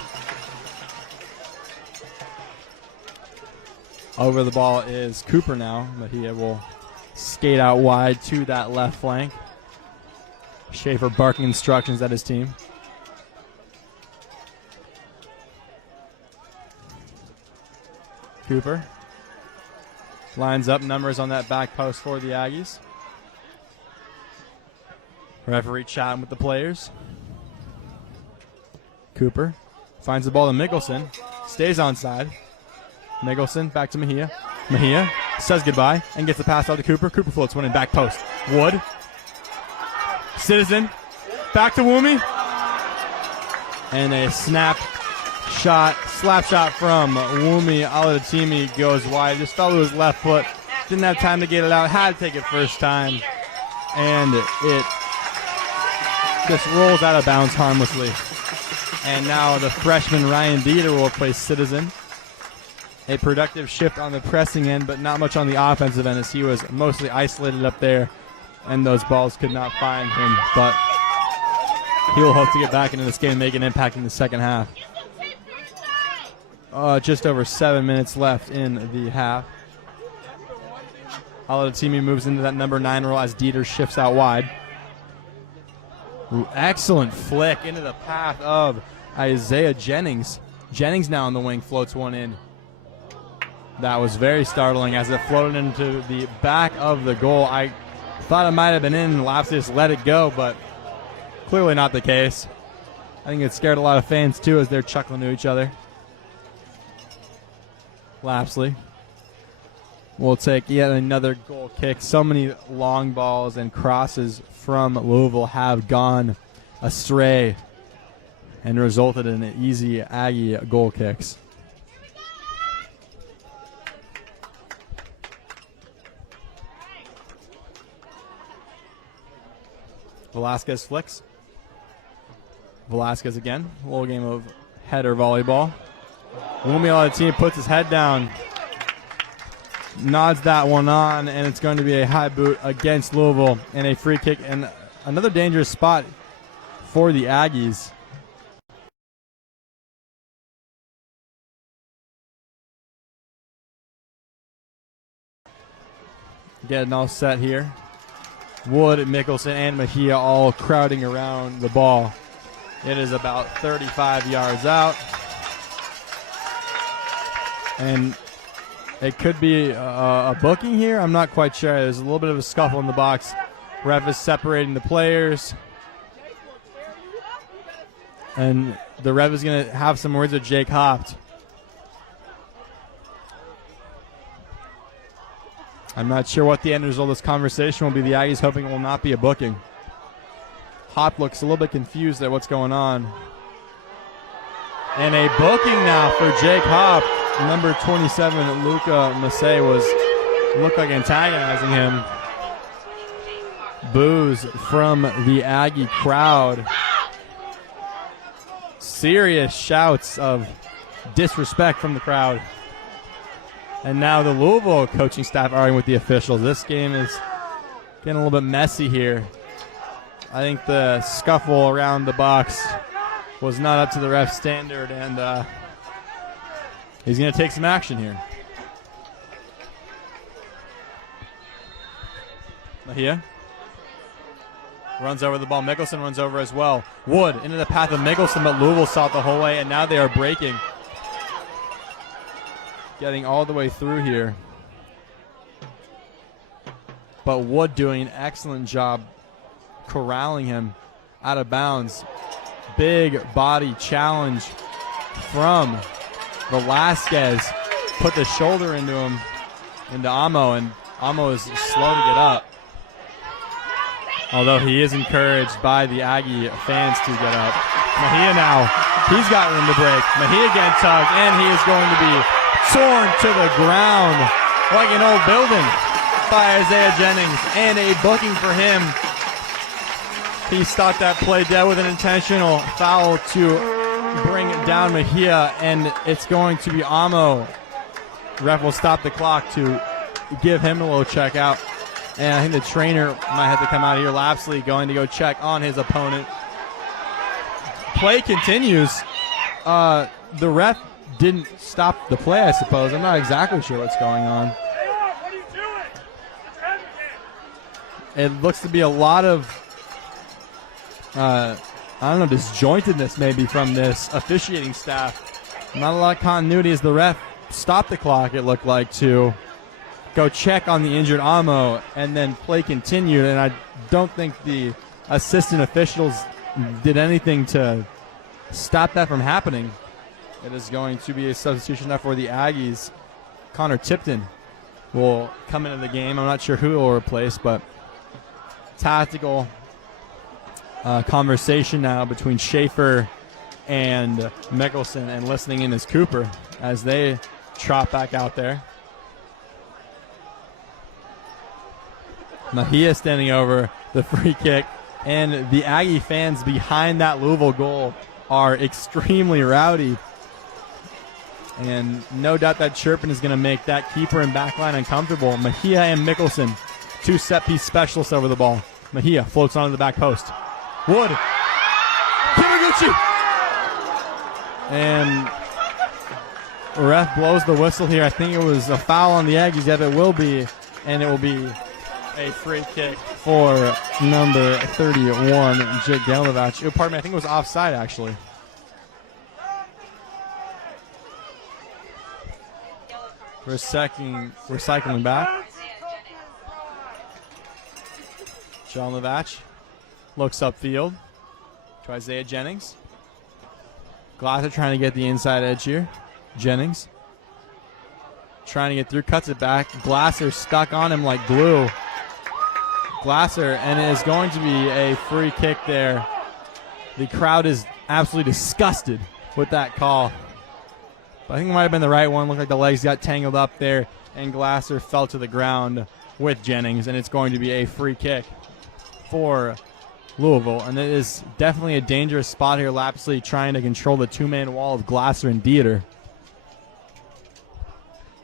Over the ball is Cooper now. Mejia will skate out wide to that left flank. Schaefer barking instructions at his team. Cooper lines up numbers on that back post for the Aggies. Referee chatting with the players. Cooper finds the ball to Mickelson. Stays onside. Mickelson back to Mejia. Mejia says goodbye and gets the pass out to Cooper. Cooper floats one in back post. Wood. Citizen. Back to Wumi. And a slap shot from Wumi Aladatimi goes wide. Just fell to his left foot. Didn't have time to get it out. Had to take it first time. And it just rolls out of bounds harmlessly. And now the freshman Ryan Dieter will replace Citizen. A productive shift on the pressing end, but not much on the offensive end, as he was mostly isolated up there, and those balls could not find him. But he will hope to get back into this game and make an impact in the second half. Just over 7 minutes left in the half. Aladatimi moves into that number 9 role as Dieter shifts out wide. Ooh, excellent flick into the path of Isaiah Jennings. Jennings now on the wing floats one in. That was very startling as it floated into the back of the goal. I thought it might have been in, and Lapsley let it go, but clearly not the case. I think it scared a lot of fans too as they're chuckling to each other. Lapsley will take yet another goal kick. So many long balls and crosses from Louisville have gone astray and resulted in easy Aggie goal kicks. Velasquez flicks. Velasquez again. A little game of header volleyball. Lumio, the team, puts his head down. Nods that one on, and it's going to be a high boot against Louisville and a free kick and another dangerous spot for the Aggies. Getting all set here. Wood, Mickelson, and Mejia all crowding around the ball. It is about 35 yards out. And it could be a booking here. I'm not quite sure. There's a little bit of a scuffle in the box. Ref is separating the players. And the ref is going to have some words with Jake Hopt. I'm not sure what the end result of this conversation will be. The Aggies hoping it will not be a booking. Hopt looks a little bit confused at what's going on. And a booking now for Jake Hopt. Number 27, Luca Massey, looked like antagonizing him. Boos from the Aggie crowd. Serious shouts of disrespect from the crowd. And now the Louisville coaching staff arguing with the officials. This game is getting a little bit messy here. I think the scuffle around the box was not up to the ref's standard, and he's going to take some action here. Mejia runs over the ball. Mickelson runs over as well. Wood into the path of Mickelson, but Louisville saw it the whole way, and now they are breaking. Getting all the way through here. But Wood doing an excellent job corralling him out of bounds. Big body challenge from Velasquez. Put the shoulder into him, into Amo, and Amo is slow to get up. Although he is encouraged by the Aggie fans to get up. Mejia now, he's got room to break. Mejia getting tugged, and he is going to be torn to the ground like an old building by Isaiah Jennings, and a booking for him. He stopped that play dead with an intentional foul to bring down Mejia, and it's going to be Amo. Ref will stop the clock to give him a little check out, and I think the trainer might have to come out here. Lapsley going to go check on his opponent. Play continues. The ref didn't stop the play, I suppose. I'm not exactly sure what's going on. It looks to be a lot of, I don't know, disjointedness maybe from this officiating staff. Not a lot of continuity as the ref stopped the clock, it looked like, to go check on the injured Amo, and then play continued. And I don't think the assistant officials did anything to stop that from happening. It is going to be a substitution now for the Aggies. Connor Tipton will come into the game. I'm not sure who will replace, but tactical conversation now between Schaefer and Mickelson, and listening in is Cooper as they trot back out there. Mejia standing over the free kick, and the Aggie fans behind that Louisville goal are extremely rowdy. And no doubt that chirping is going to make that keeper and backline uncomfortable. Mejia and Mickelson, two set-piece specialists over the ball. Mejia floats onto the back post. Wood. Kimaguchi. And ref blows the whistle here. I think it was a foul on the Aggies. Yep, it will be. And it will be a free kick for number 31, Jake Galinovac. Oh, pardon me, I think it was offside, actually. We're cycling back. John Levatch looks upfield to Isaiah Jennings. Glasser trying to get the inside edge here. Jennings trying to get through, cuts it back. Glasser stuck on him like glue. Glasser, and it is going to be a free kick there. The crowd is absolutely disgusted with that call. But I think it might have been the right one. Looked like the legs got tangled up there, and Glasser fell to the ground with Jennings, and it's going to be a free kick for Louisville. And it is definitely a dangerous spot here. Lapsley trying to control the two-man wall of Glasser and Dieter.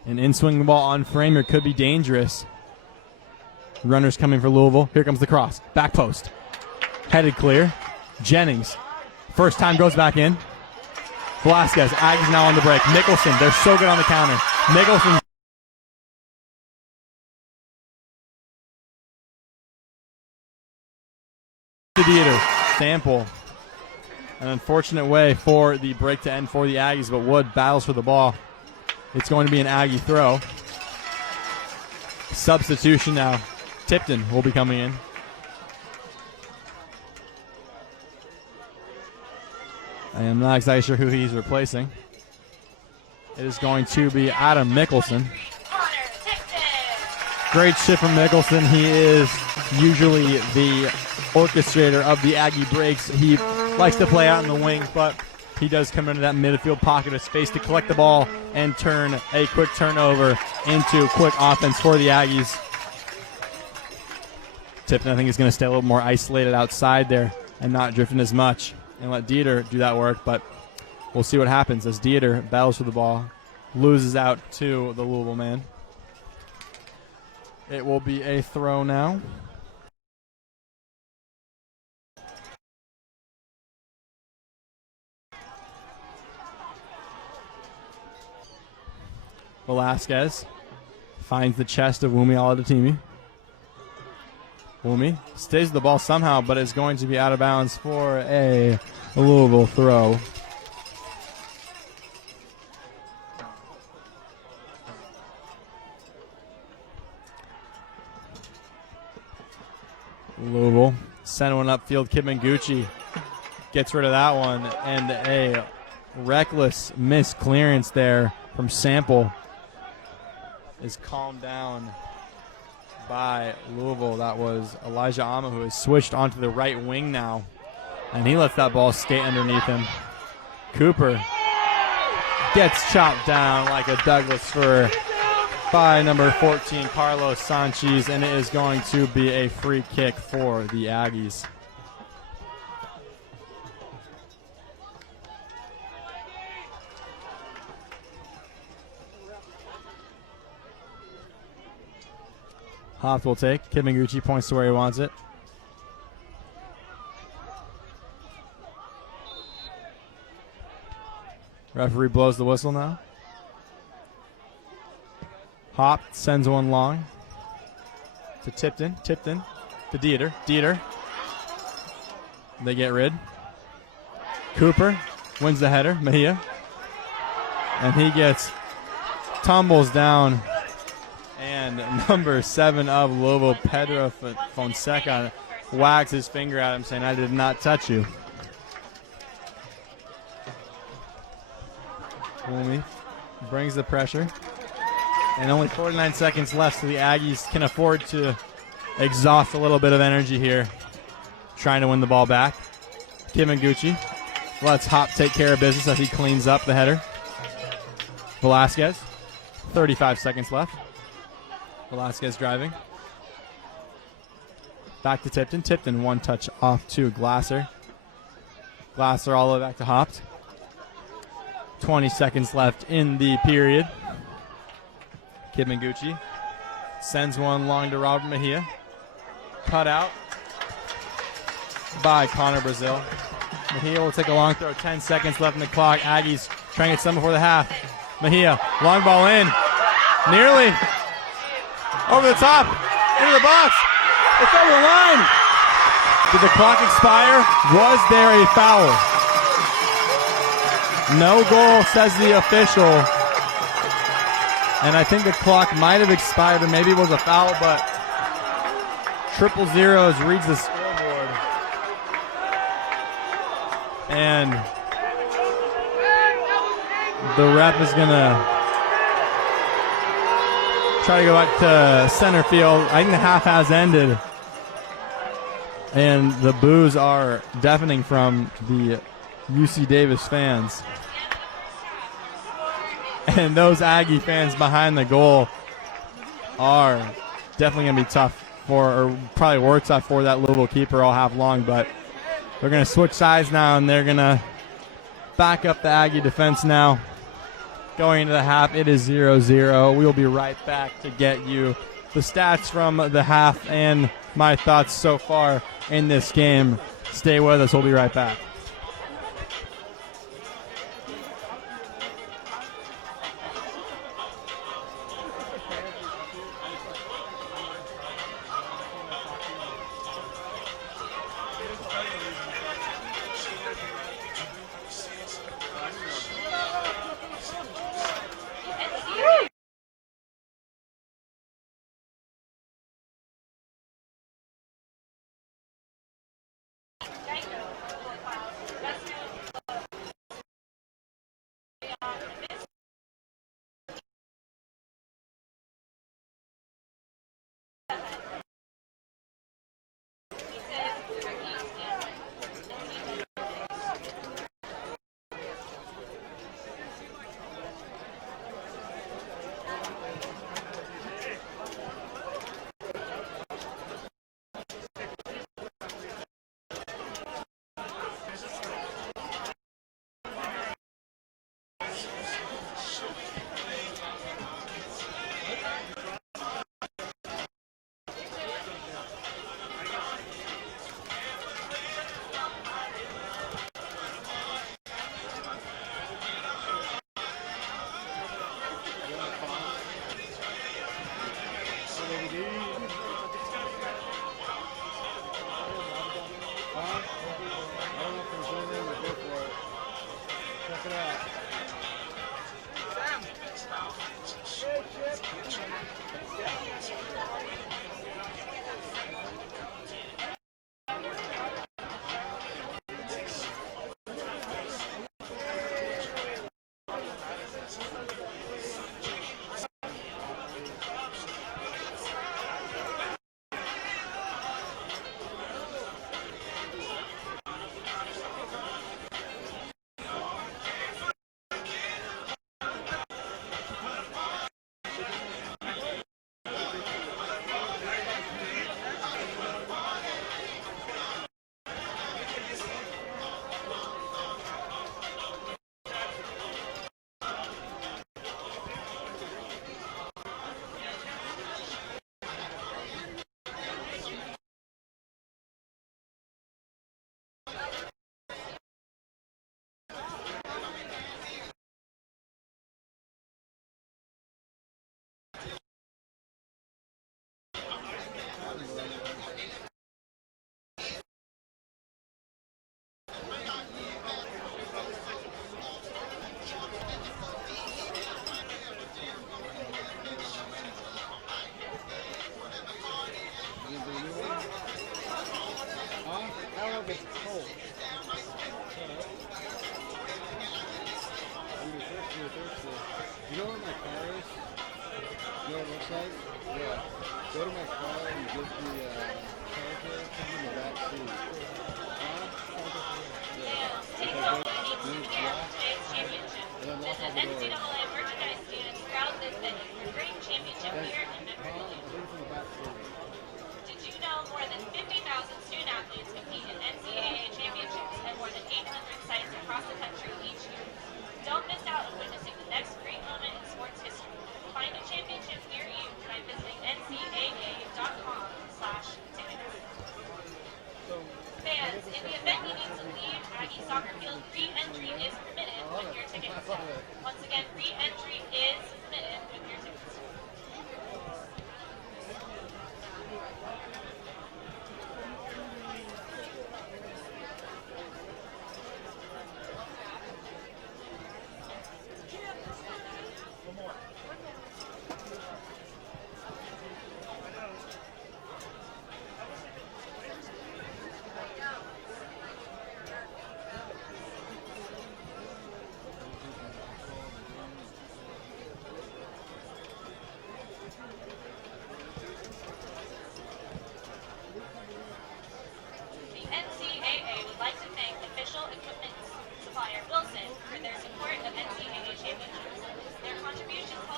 An in-swing ball on frame here could be dangerous. Runners coming for Louisville. Here comes the cross. Back post. Headed clear. Jennings. First time goes back in. Velasquez. Aggies now on the break. Mickelson. They're so good on the counter. Mickelson. To Dieter. Sample. An unfortunate way for the break to end for the Aggies, but Wood battles for the ball. It's going to be an Aggie throw. Substitution now. Tipton will be coming in. I am not exactly sure who he's replacing. It is going to be Adam Mickelson. Great shift from Mickelson. He is usually the orchestrator of the Aggie breaks. He likes to play out in the wing, but he does come into that midfield pocket of space to collect the ball and turn a quick turnover into quick offense for the Aggies. Tipton, I think, is going to stay a little more isolated outside there and not drifting as much and let Dieter do that work, but we'll see what happens as Dieter battles for the ball, loses out to the Louisville man. It will be a throw now. Velasquez finds the chest of Wumi Aladatimi. Wumi stays the ball somehow, but is going to be out of bounds for a Louisville throw. Louisville send one upfield. Kid Mengucci gets rid of that one, and a reckless missed clearance there from Sample is calmed down by Louisville. That was Elijah Ama, who has switched onto the right wing now, and he lets that ball skate underneath him. Cooper gets chopped down like a Douglas fir by number 14, Carlos Sanchez, and it is going to be a free kick for the Aggies. Hoft will take. Kid Mengucci points to where he wants it. Referee blows the whistle now. Hop sends one long to Tipton. Tipton to Dieter. Dieter. They get rid. Cooper wins the header. Mejia. And he tumbles down. And number 7 of Louisville, Pedro Fonseca, wags his finger at him saying, "I did not touch you." Wumi brings the pressure. And only 49 seconds left, so the Aggies can afford to exhaust a little bit of energy here, trying to win the ball back. Kid Mengucci lets Hop take care of business as he cleans up the header. Velasquez, 35 seconds left. Velasquez driving. Back to Tipton. Tipton one touch off to Glasser. Glasser all the way back to Hopt. 20 seconds left in the period. Kid Mengucci sends one long to Robert Mejia. Cut out by Connor Brazil. Mejia will take a long throw. 10 seconds left in the clock. Aggies trying to get some before the half. Mejia, long ball in. Nearly over the top. Into the box. It's over the line. Did the clock expire? Was there a foul? No goal, says the official. And I think the clock might have expired, or maybe it was a foul, but 000 reads the scoreboard. And the ref is going to try to go back to center field. I think the half has ended. And the boos are deafening from the UC Davis fans. And those Aggie fans behind the goal are definitely going to be tough or probably were tough for that Louisville keeper all half long. But they're going to switch sides now, and they're going to back up the Aggie defense now. Going into the half, it is 0-0. We will be right back to get you the stats from the half and my thoughts so far in this game. Stay with us. We'll be right back.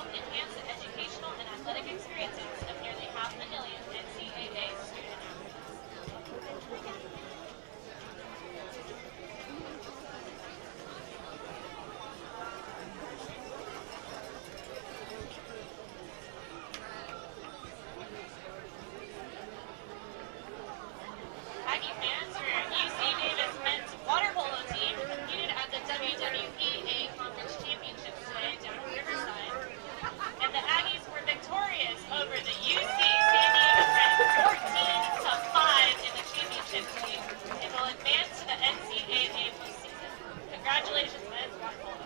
help enhance the educational and athletic experiences of nearly 500,000 NCAA student athletes. Aggie fans, your UC Davis men's water polo team competed at the WWPA Conference Championships today down in Riverside. And the Aggies were victorious over the UC San Diego Friends 14-5 in the championship game and will advance to the NCAA postseason. Congratulations, men's water polo.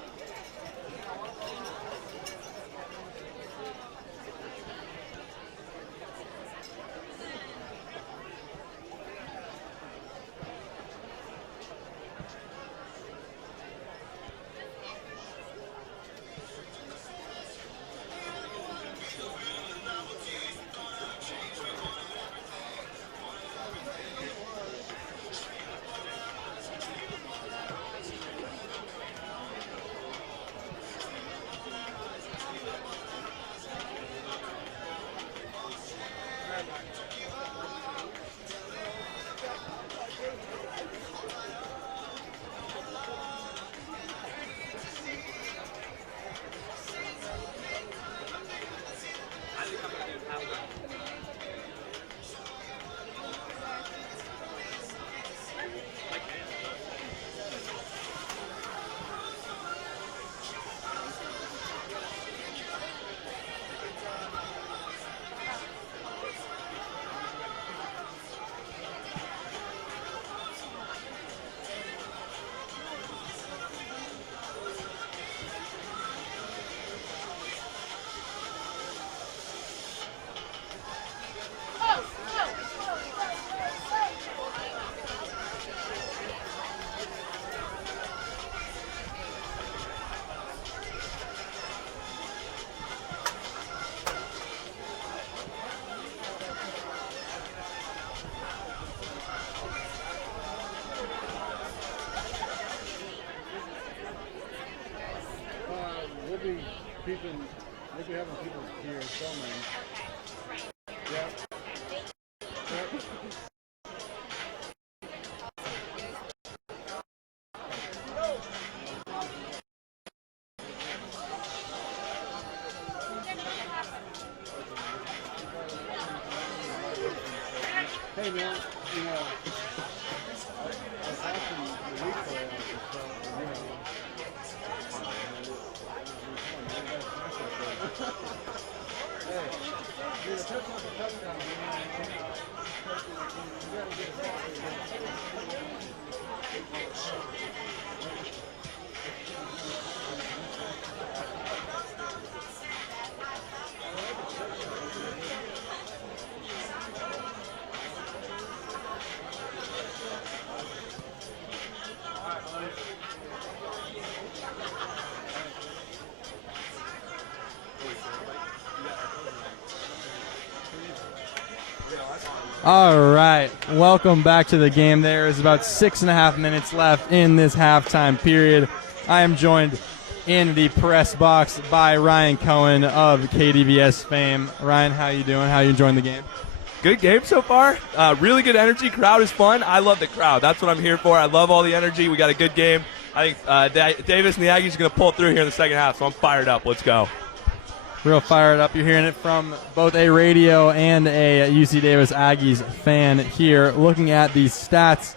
We'll be having people here filming. Yeah. Hey man, you know, I was watching the replay of the show, hey, dude, the touchdown's a touchdown, man. You gotta get a shot. All right, welcome back to the game. There is about 6.5 minutes left in this halftime period. I am joined in the press box by Ryan Cohen of KDVS fame. Ryan, how you doing? How you enjoying the game? Good game so far. Really good energy. Crowd is fun. I love the crowd. That's what I'm here for. I love all the energy. We got a good game. I think Davis and the Aggies are going to pull through here in the second half, so I'm fired up. Let's go. Real fired up. You're hearing it from both a radio and a UC Davis Aggies fan here. Looking at the stats,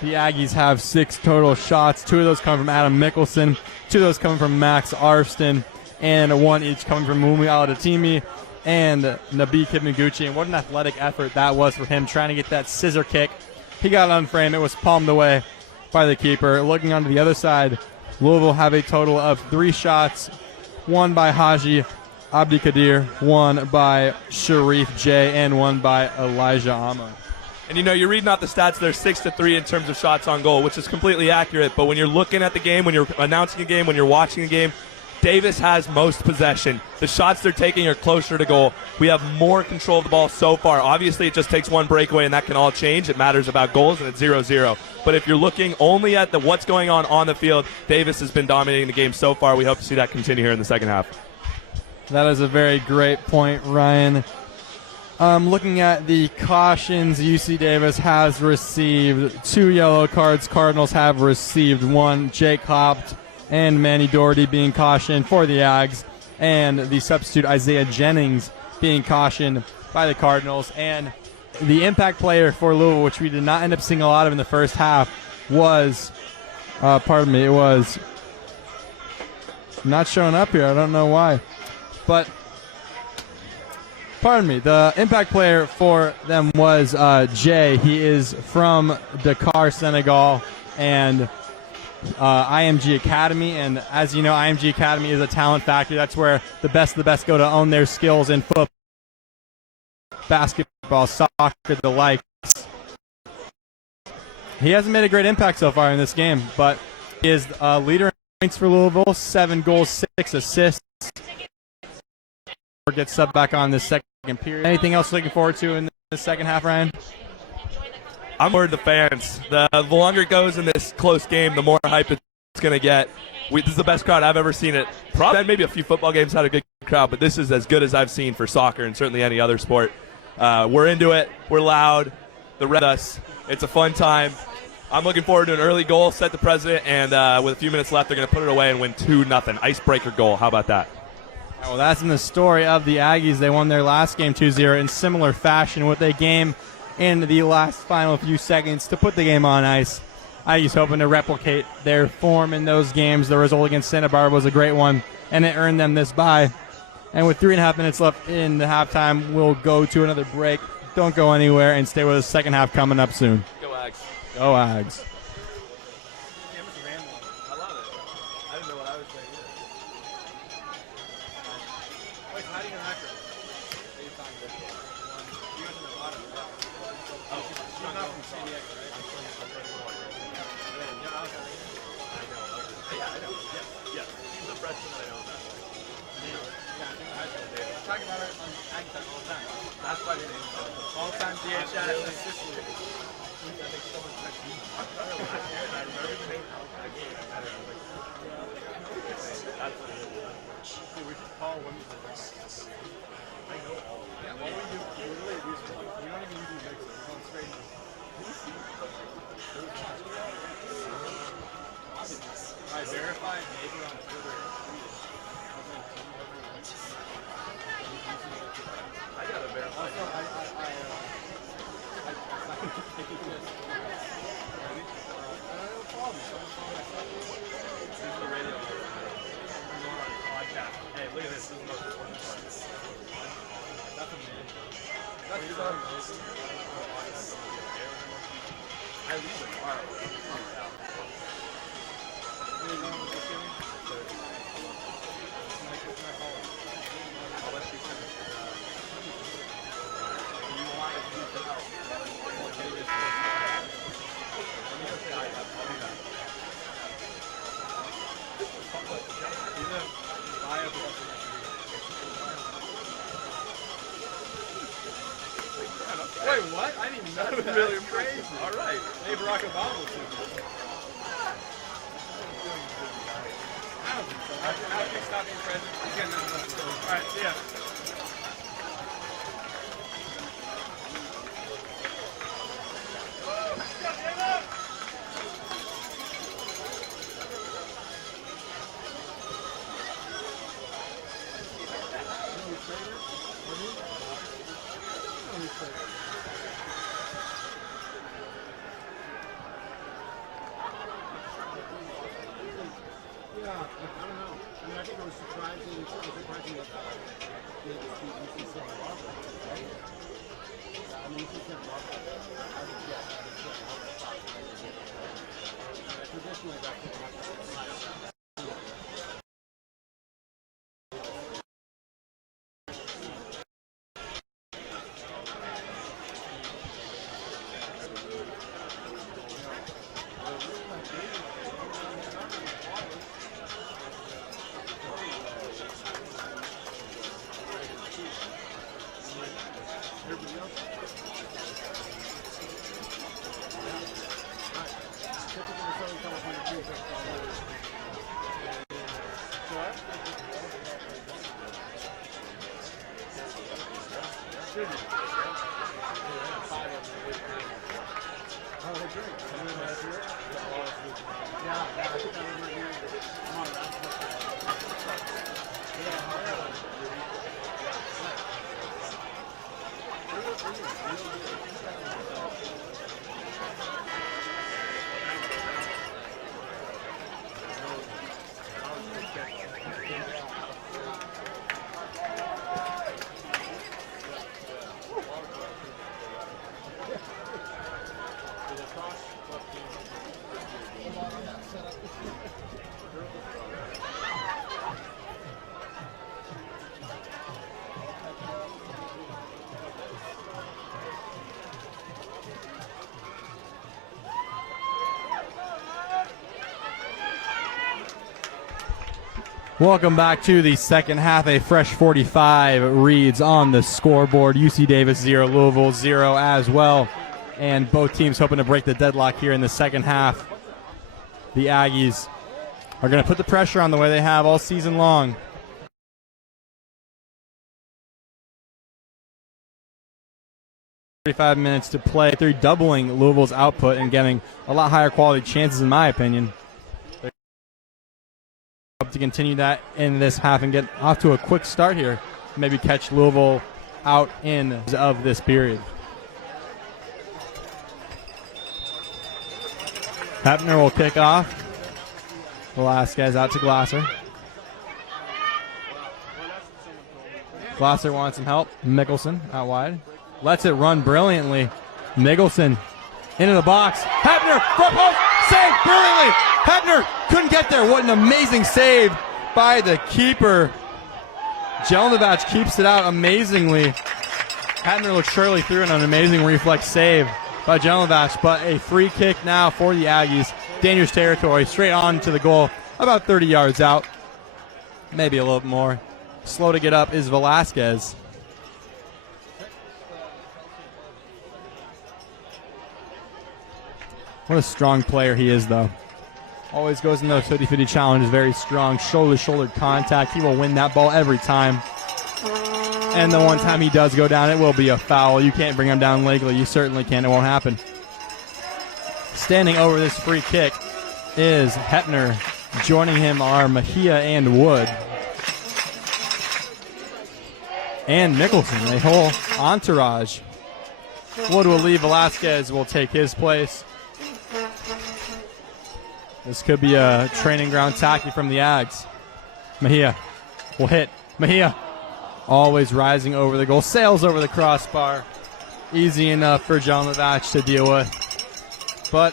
the Aggies have 6 total shots. 2 of those come from Adam Mickelson, 2 of those coming from Max Arston, and 1 each coming from Mumi Aladatimi and Nabi Kibiguchi. And what an athletic effort that was for him, trying to get that scissor kick. He got it unframed. It was palmed away by the keeper. Looking onto the other side, Louisville have a total of 3 shots, 1 by Haji Abdikadir, 1 by Sharif J, and 1 by Elijah Ahmad. And you're reading out the stats, they're 6-3 in terms of shots on goal, which is completely accurate. But when you're looking at the game, when you're announcing a game, when you're watching a game, Davis has most possession. The shots they're taking are closer to goal. We have more control of the ball so far. Obviously, it just takes 1 breakaway, and that can all change. It matters about goals, and it's 0-0. But if you're looking only at what's going on the field, Davis has been dominating the game so far. We hope to see that continue here in the second half. That is a very great point, Ryan. Looking at the cautions, UC Davis has received 2 yellow cards. Cardinals have received 1. Jake Hopt and Manny Doherty being cautioned for the Ags, and the substitute Isaiah Jennings being cautioned by the Cardinals. And the impact player for Louisville, which we did not end up seeing a lot of in the first half, was, it was not showing up here. I don't know why. But, the impact player for them was Jay. He is from Dakar, Senegal, and IMG Academy. And as you know, IMG Academy is a talent factory. That's where the best of the best go to own their skills in football, basketball, soccer, the likes. He hasn't made a great impact so far in this game, but he is a leader in points for Louisville, 7 goals, 6 assists. Gets subbed back on this second period. Anything else looking forward to in the second half, Ryan? I'm worried the fans. The longer it goes in this close game, the more hype it's going to get. This is the best crowd I've ever seen it. Probably maybe a few football games had a good crowd, but this is as good as I've seen for soccer and certainly any other sport. We're into it. We're loud. The rest of us. It's a fun time. I'm looking forward to an early goal, set the president, and with a few minutes left, they're going to put it away and win 2-0. Icebreaker goal. How about that? Well, that's in the story of the Aggies. They won their last game 2-0 in similar fashion with a game in the last final few seconds to put the game on ice. Aggies hoping to replicate their form in those games. The result against Santa Barbara was a great one, and it earned them this bye. And with 3.5 minutes left in the halftime, we'll go to another break. Don't go anywhere and stay with us. Second half coming up soon. Go Ags. Go Ags. I love it. I didn't know what I was saying either. Wait, how do you record? You're not from San Diego, right? Yeah, I know. Yes. He's a freshman. I know that. Talking about it on Agtech all the time. That's why they didn't know. All the time, DHS. Verified neighbor on Twitter. I got to verify. Also, This is the radio. I'm going on a podcast. Hey, look at this. This is the most important part. that's amazing. That's so amazing. I leave tomorrow. Wait, what? I didn't even know that. That's really That's crazy. All right. Hey, Barack Obama was doing this. I don't think so. After he stopped being president, he's getting nothing. All right, see ya. Yeah, I don't know. I mean, I think it was surprising. It was surprising that they just beat UC Santa Barbara, right? I mean, UC Santa Barbara. I would guess. Traditionally, that's what Southern California Welcome back to the second half. A fresh 45 reads on the scoreboard. UC Davis 0, Louisville 0 as well. And both teams hoping to break the deadlock here in the second half. The Aggies are going to put the pressure on the way they have all season long. "35 minutes to play. They're doubling Louisville's output and getting a lot higher quality chances, in my opinion. To continue that in this half and get off to a quick start here. Maybe catch Louisville out in of this period. Hepner will kick off. Velasquez out to Glasser. Glasser wants some help. Mickelson out wide. Lets it run brilliantly. Mickelson into the box. Hepner, front post, save brilliantly. Hepner couldn't get there. What an amazing save by the keeper. Jelenovac keeps it out amazingly. Hepner looks surely through an amazing reflex save by Jelenovac, but a free kick now for the Aggies. Dangerous territory, straight on to the goal, about 30 yards out, maybe a little bit more. Slow to get up is Velasquez. What a strong player he is, though. Always goes in those 50-50 challenges, very strong, shoulder-to-shoulder contact. He will win that ball every time. And the one time he does go down, it will be a foul. You can't bring him down legally. You certainly can. It won't happen. Standing over this free kick is Hepner. Joining him are Mejia and Wood. And Mickelson, a whole entourage. Wood will leave. Velasquez will take his place. This could be a training ground tackle from the Ags. Mejia will hit. Mejia always rising over the goal. Sails over the crossbar. Easy enough for Jelenovac to deal with. But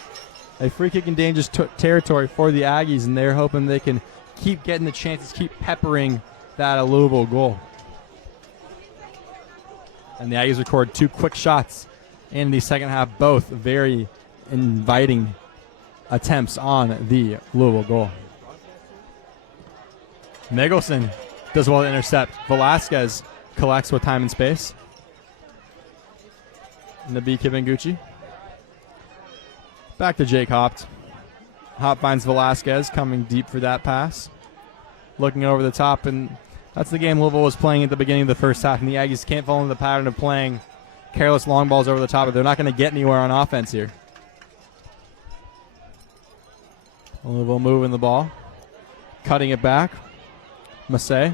a free kick in dangerous territory for the Aggies, and they're hoping they can keep getting the chances, keep peppering that Louisville goal. And the Aggies record two quick shots in the second half, both very inviting attempts on the Louisville goal. Mickelson does well to intercept. Velasquez collects with time and space. Nabi Kibenguchi. Back to Jake Haupt. Haupt finds Velasquez coming deep for that pass. Looking over the top, and that's the game Louisville was playing at the beginning of the first half, and the Aggies can't fall into the pattern of playing careless long balls over the top, but they're not going to get anywhere on offense here. Louisville moving the ball. Cutting it back. Massey.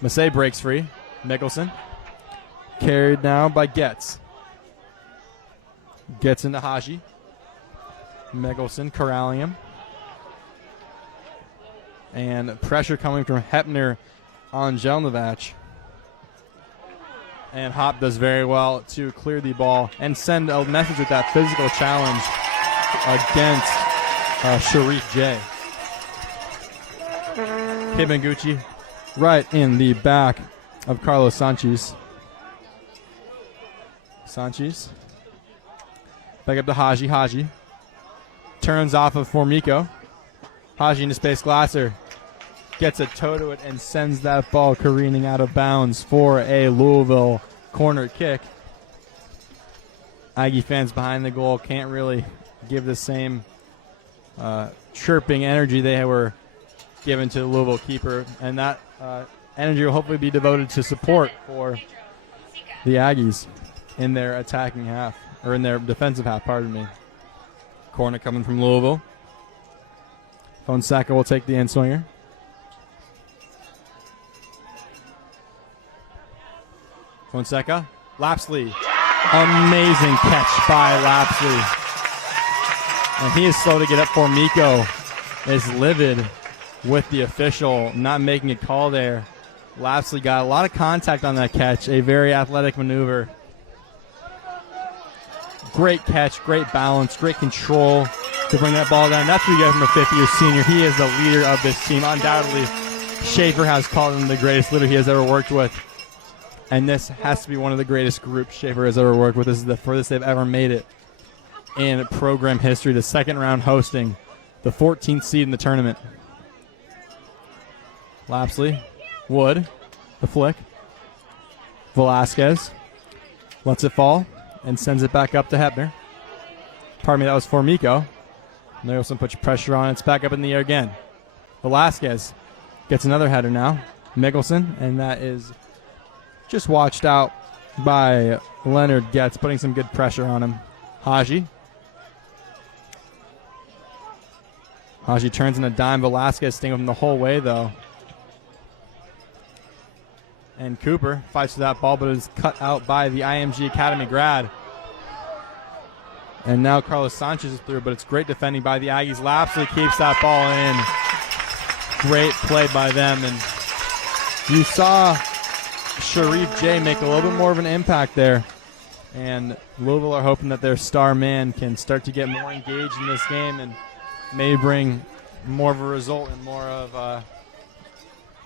Massey breaks free. Mickelson. Carried now by Getz. Gets into Haji. Mickelson corralling him. And pressure coming from Hepner on Jelenovac. And Hop does very well to clear the ball and send a message with that physical challenge against Sharif J. Kibenguchi right in the back of Carlos Sanchez. Sanchez. Back up to Haji. Haji turns off of Formico. Haji into space. Glasser gets a toe to it and sends that ball careening out of bounds for a Louisville corner kick. Aggie fans behind the goal can't really give the same chirping energy they were given to the Louisville keeper, and that energy will hopefully be devoted to support for the Aggies in their attacking half, or in their defensive half, pardon me. Corner coming from Louisville. Fonseca will take the in-swinger. Fonseca. Lapsley. Amazing catch by Lapsley. And he is slow to get up for Miko. Is livid with the official not making a call there. Lapsley got a lot of contact on that catch. A very athletic maneuver. Great catch, great balance, great control to bring that ball down. That's what you get from a fifth-year senior. He is the leader of this team. Undoubtedly, Schaefer has called him the greatest leader he has ever worked with. And this has to be one of the greatest groups Schaefer has ever worked with. This is the furthest they've ever made it in program history. The second round hosting the 14th seed in the tournament. Lapsley, Wood, the flick. Velasquez lets it fall and sends it back up to Hepner. Pardon me, that was for Miko. And they also put pressure on. It's back up in the air again. Velasquez gets another header now. Mickelson, and that is just watched out by Leonard Getz, putting some good pressure on him. Haji. Haji turns in a dime. Velasquez staying with him the whole way, though. And Cooper fights for that ball, but is cut out by the IMG Academy grad. And now Carlos Sanchez is through, but it's great defending by the Aggies. Lapsley keeps that ball in. Great play by them. And you saw Sharif J make a little bit more of an impact there. And Louisville are hoping that their star man can start to get more engaged in this game and may bring more of a result and more of a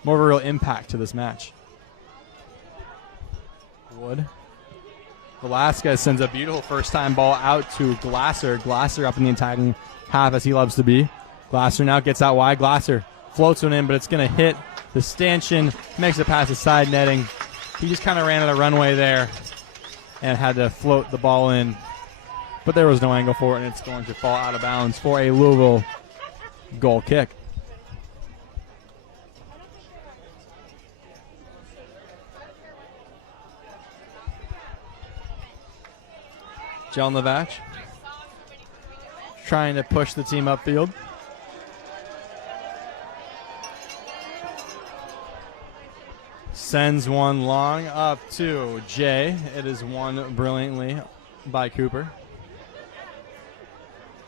real impact to this match. Wood. Velasquez sends a beautiful first-time ball out to Glasser. Glasser up in the attacking half as he loves to be. Glasser now gets out wide. Glasser floats one in, but it's going to hit the stanchion. Makes it past the side netting. He just kind of ran out of runway there and had to float the ball in. But there was no angle for it, and it's going to fall out of bounds for a Louisville goal kick. Jelnovac trying to push the team upfield. Sends one long up to Jay. It is won brilliantly by Cooper.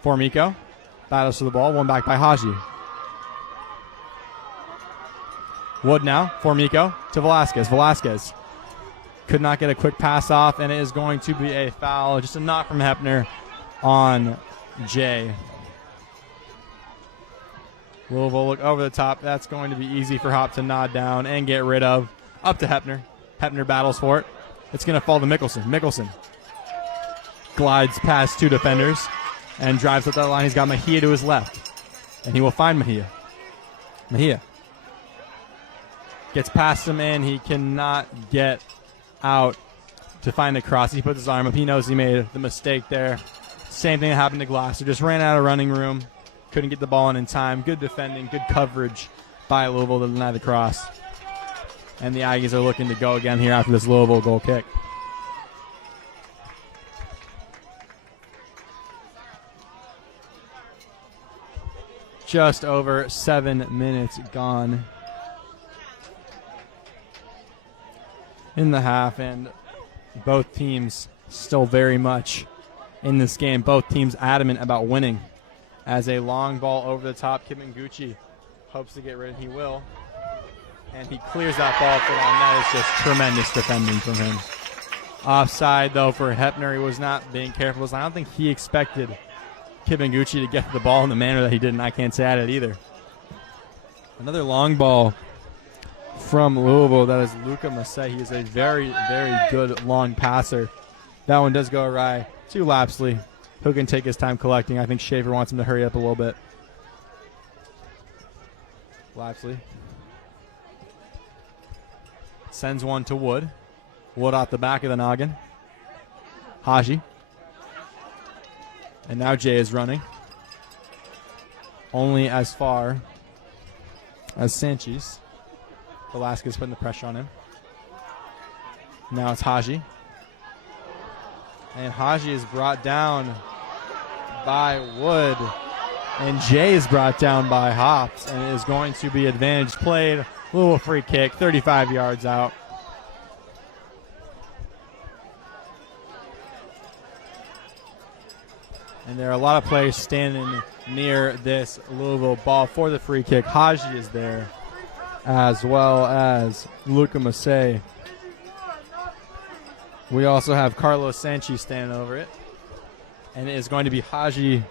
For Miko. Battles for the ball. One back by Haji. Wood now for Miko to Velasquez. Velasquez could not get a quick pass off, and it is going to be a foul. Just a knock from Hepner on Jay. Louisville look over the top. That's going to be easy for Hop to nod down and get rid of. Up to Hepner. Hepner battles for it. It's going to fall to Mickelson. Mickelson glides past two defenders and drives up that line. He's got Mejia to his left, and he will find Mejia. Mejia gets past him, and he cannot get out to find the cross. He puts his arm up. He knows he made the mistake there. Same thing that happened to Glasser. Just ran out of running room. Couldn't get the ball in time. Good defending, good coverage by Louisville to deny the cross. And the Aggies are looking to go again here after this Louisville goal kick. Just over 7 minutes gone in the half, and both teams still very much in this game. Both teams adamant about winning. As a long ball over the top, Kiminguchi hopes to get rid of it. He will. And he clears that ball for long. That is just tremendous defending from him. Offside, though, for Hepner. He was not being careful. I don't think he expected Kiminguchi to get the ball in the manner that he did, and I can't say I did either. Another long ball from Louisville. That is Luca Massey. He is a very, very good long passer. That one does go awry to Lapsley, who can take his time collecting. I think Schaefer wants him to hurry up a little bit. Lapsley sends one to Wood. Wood off the back of the noggin. Haji. And now Jay is running. Only as far as Sanchez. Velasquez putting the pressure on him. Now it's Haji. And Haji is brought down by Wood. And Jay is brought down by Hops, and it is going to be advantage played. Little free kick, 35 yards out. And there are a lot of players standing near this Louisville ball for the free kick. Haji is there, as well as Luca Massey. We also have Carlos Sanchi standing over it. And it is going to be Haji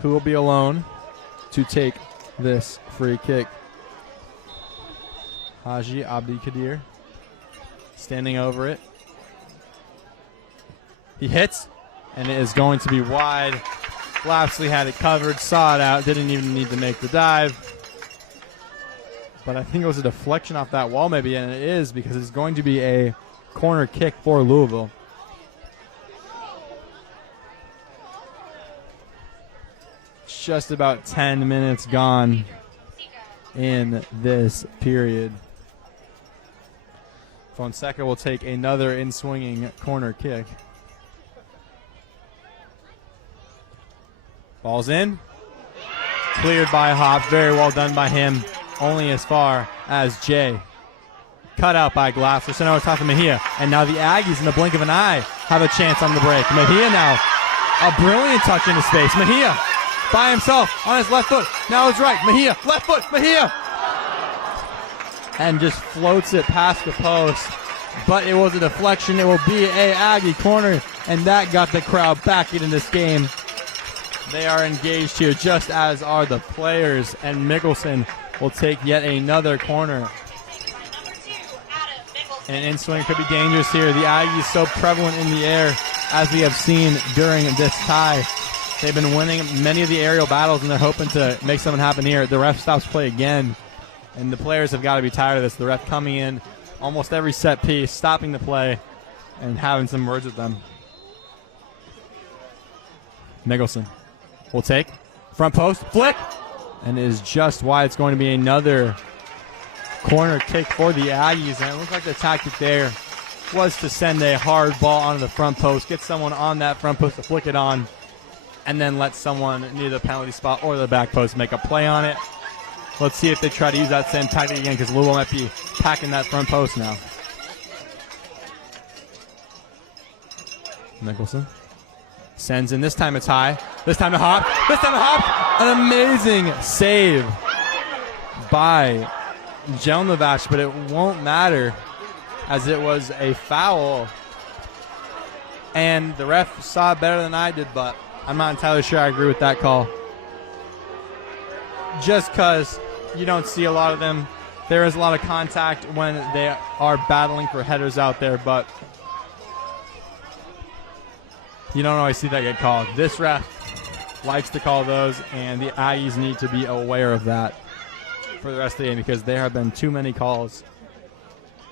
who will be alone to take this free kick. Haji Abdi Kadir standing over it. He hits, and it is going to be wide. Lapsley had it covered, saw it out, didn't even need to make the dive. But I think it was a deflection off that wall maybe, and it is because it's going to be a corner kick for Louisville. Just about 10 minutes gone in this period. Fonseca will take another in-swinging corner kick. Ball's in. Cleared by Hops. Very well done by him. Only as far as Jay. Cut out by Glasser. Sent over top of Mejia. And now the Aggies, in the blink of an eye, have a chance on the break. Mejia now. A brilliant touch into space. Mejia by himself on his left foot. Now his right. Mejia. Left foot. Mejia. And just floats it past the post. But it was a deflection. It will be a Aggie corner. And that got the crowd back into this game. They are engaged here, just as are the players. And Mickelson will take yet another corner. And in-swing could be dangerous here. The Aggies so prevalent in the air, as we have seen during this tie. They've been winning many of the aerial battles, and they're hoping to make something happen here. The ref stops play again, and the players have got to be tired of this. The ref coming in almost every set piece, stopping the play, and having some words with them. Mickelson will take. Front post, flick, and is just wide. It's going to be another corner kick for the Aggies, and it looks like the tactic there was to send a hard ball onto the front post, get someone on that front post to flick it on, and then let someone near the penalty spot or the back post make a play on it. Let's see if they try to use that same tactic again, because Louisville might be packing that front post now. Mickelson sends in. This time it's high. This time to Hop. This time to Hop. An amazing save by Jelnovac, but it won't matter as it was a foul. And the ref saw it better than I did, but I'm not entirely sure I agree with that call. Just because you don't see a lot of them. There is a lot of contact when they are battling for headers out there, but you don't always see that get called. This ref likes to call those, and the Aggies need to be aware of that for the rest of the game, because there have been too many calls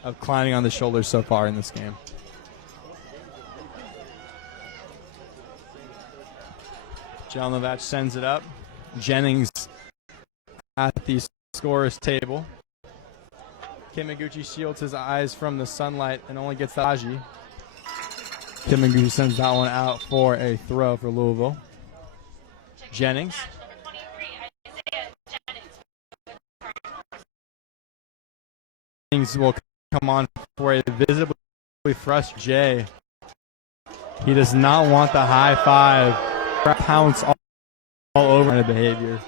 of climbing on the shoulders so far in this game. Jelnovac sends it up. Jennings at the scorer's table. Kimaguchi shields his eyes from the sunlight and only gets the Haji. Kimaguchi sends that one out for a throw for Louisville. Jennings. Jennings will come on for a visibly frustrated Jay. He does not want the high five. Pounce all over the behavior.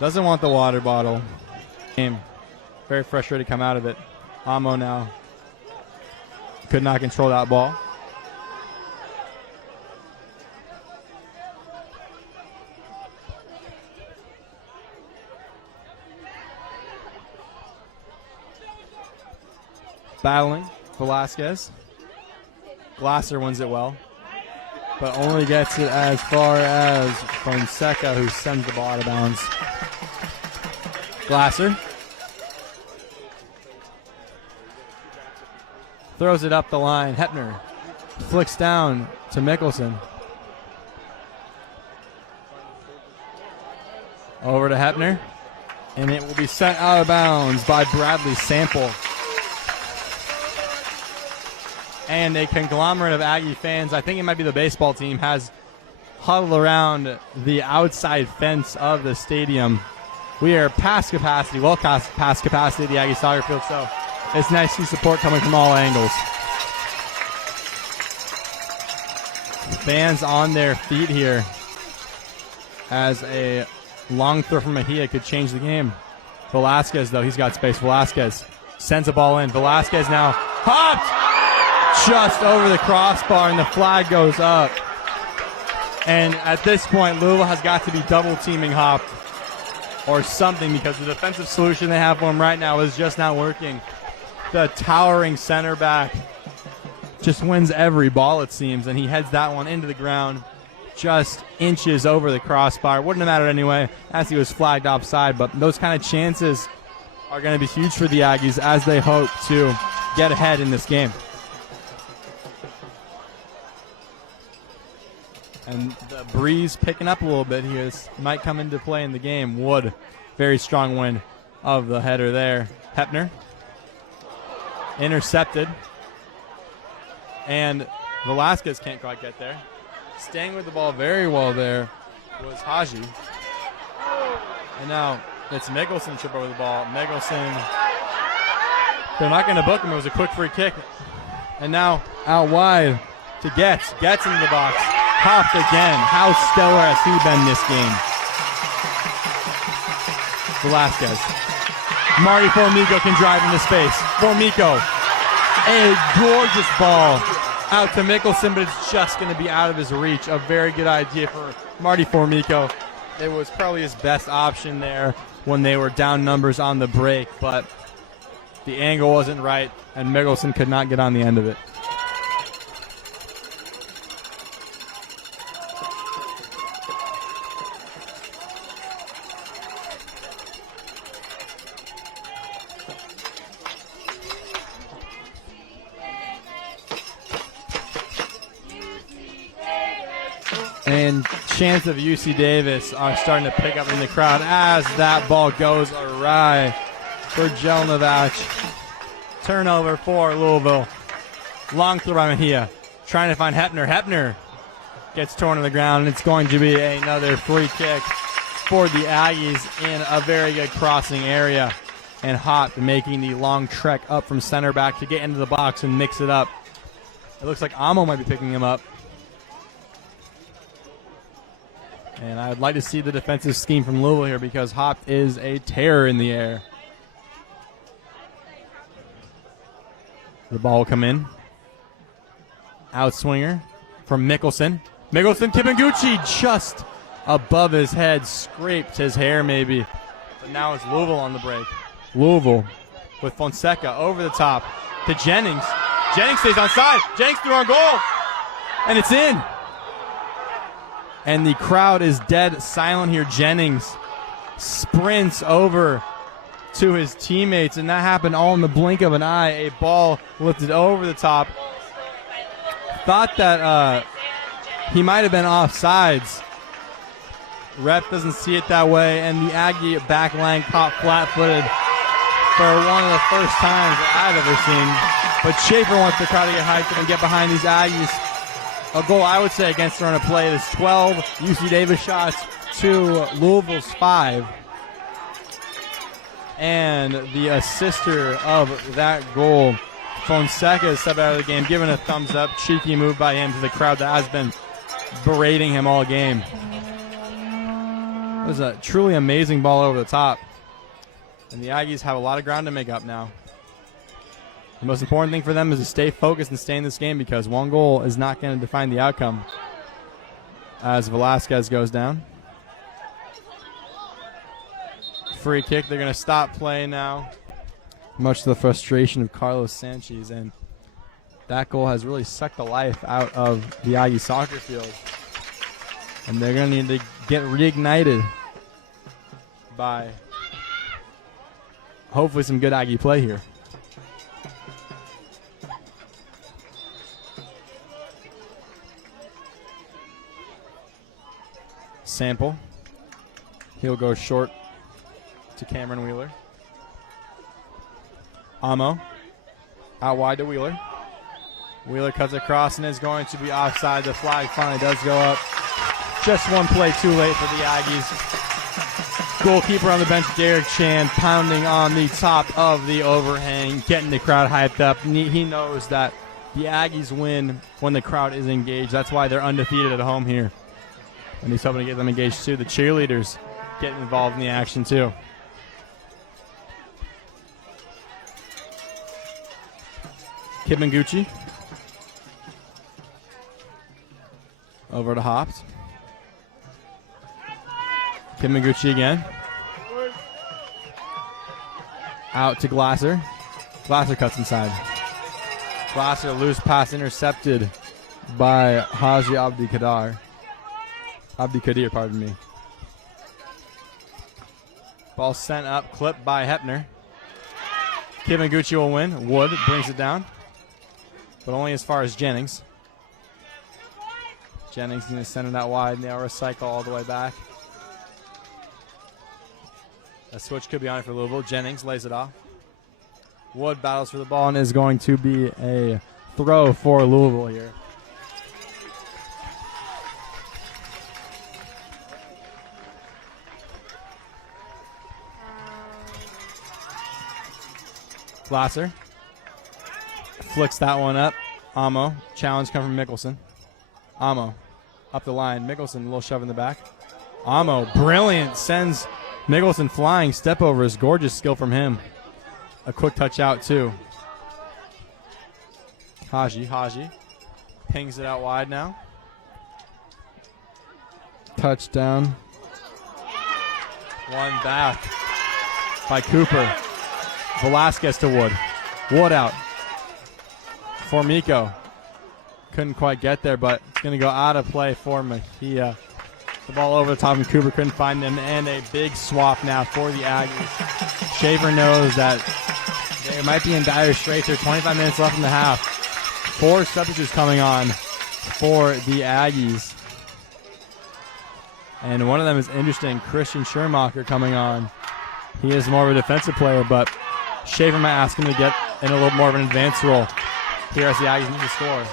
Doesn't want the water bottle. Game. Very frustrated to come out of it. Amo now could not control that ball. Battling Velasquez. Glasser wins it well, but only gets it as far as Fonseca, who sends the ball out of bounds. Glasser throws it up the line. Hepner flicks down to Mickelson. Over to Hepner, and it will be sent out of bounds by Bradley Sample. and a conglomerate of Aggie fans, I think it might be the baseball team, has huddled around the outside fence of the stadium. We are past capacity, well past capacity at the Aggie soccer field, so it's nice to see support coming from all angles. Fans on their feet here as a long throw from Mejia could change the game. Velasquez, though, he's got space. Velasquez sends the ball in. Velasquez now hopped just over the crossbar, and the flag goes up. And at this point, Louisville has got to be double teaming Hop or something, because the defensive solution they have for him right now is just not working. The towering center back just wins every ball, it seems, and he heads that one into the ground just inches over the crossbar. Wouldn't have mattered anyway, as he was flagged offside, but those kind of chances are going to be huge for the Aggies as they hope to get ahead in this game. And the breeze picking up a little bit here. This might come into play in the game. Wood, very strong wind of the header there. Hepner, intercepted. And Velasquez can't quite get there. Staying with the ball very well there was Haji. And now it's Mickelson trip over the ball. Mickelson, they're not going to book him. It was a quick free kick. And now out wide to Getz. Getz into the box. Hopped again. How stellar has he been this game? Velasquez. Marty Formico can drive into space. Formico. A gorgeous ball out to Mickelson, but it's just going to be out of his reach. A very good idea for Marty Formico. It was probably his best option there when they were down numbers on the break, but the angle wasn't right, and Mickelson could not get on the end of it. And chants of UC Davis are starting to pick up in the crowd as that ball goes awry for Jelenovac. Turnover for Louisville. Long throw by Mejia. Trying to find Hepner. Hepner gets torn to the ground, and it's going to be another free kick for the Aggies in a very good crossing area. And Hop making the long trek up from center back to get into the box and mix it up. It looks like Amo might be picking him up. And I'd like to see the defensive scheme from Louisville here, because Hop is a terror in the air. The ball will come in. Outswinger from Mickelson. Mickelson, Kibanguchi just above his head. Scraped his hair maybe. But now it's Louisville on the break. Louisville with Fonseca over the top to Jennings. Jennings stays onside. Jennings threw on goal. And it's in. And the crowd is dead silent here. Jennings sprints over to his teammates, and that happened all in the blink of an eye. A ball lifted over the top. Thought that he might have been offsides. Ref doesn't see it that way, and the Aggie back line caught flat-footed for one of the first times that I've ever seen. But Schaefer wants the crowd to get hyped up and get behind these Aggies. A goal, I would say, against the run of play. It is 12 UC Davis shots to Louisville's 5. And the assister of that goal, Fonseca, is stepped out of the game, given a thumbs up. Cheeky move by him to the crowd that has been berating him all game. It was a truly amazing ball over the top. And the Aggies have a lot of ground to make up now. The most important thing for them is to stay focused and stay in this game, because one goal is not going to define the outcome. As Velasquez goes down. Free kick. They're going to stop play now, much to the frustration of Carlos Sanchez. And that goal has really sucked the life out of the Aggie soccer field. And they're going to need to get reignited by hopefully some good Aggie play here. Sample. He'll go short to Cameron Wheeler. Amo. Out wide to Wheeler. Wheeler cuts across and is going to be offside. The flag finally does go up. Just one play too late for the Aggies. Goalkeeper on the bench, Derek Chan, pounding on the top of the overhang, getting the crowd hyped up. He knows that the Aggies win when the crowd is engaged. That's why they're undefeated at home here. And he's hoping to get them engaged too. The cheerleaders getting involved in the action too. Kibanguchi. Over to Hopt. Kibanguchi again. Out to Glasser. Glasser cuts inside. Glasser, loose pass intercepted by Haji Abdi Kadir, pardon me. Ball sent up, clipped by Hepner. Kibanguchi will win. Wood brings it down, but only as far as Jennings. Jennings going to send it out wide. They'll recycle all the way back. A switch could be on it for Louisville. Jennings lays it off. Wood battles for the ball and is going to be a throw for Louisville here. Glasser flicks that one up. Amo. Challenge come from Mickelson. Amo up the line. Mickelson, a little shove in the back. Amo, brilliant. Sends Mickelson flying. Step over is gorgeous skill from him. A quick touch out, too. Haji pings it out wide now. Touchdown. One back by Cooper. Velasquez to Wood. Wood out. Formico. Couldn't quite get there, but it's going to go out of play for Mejia. The ball over the top of Cooper, couldn't find him, and a big swap now for the Aggies. Shaver knows that they might be in dire straits here. 25 minutes left in the half. 4 substitutes coming on for the Aggies. And one of them is interesting, Christian Schermacher coming on. He is more of a defensive player, but Shaver might ask him to get in a little more of an advanced role here as the Aggies need to score.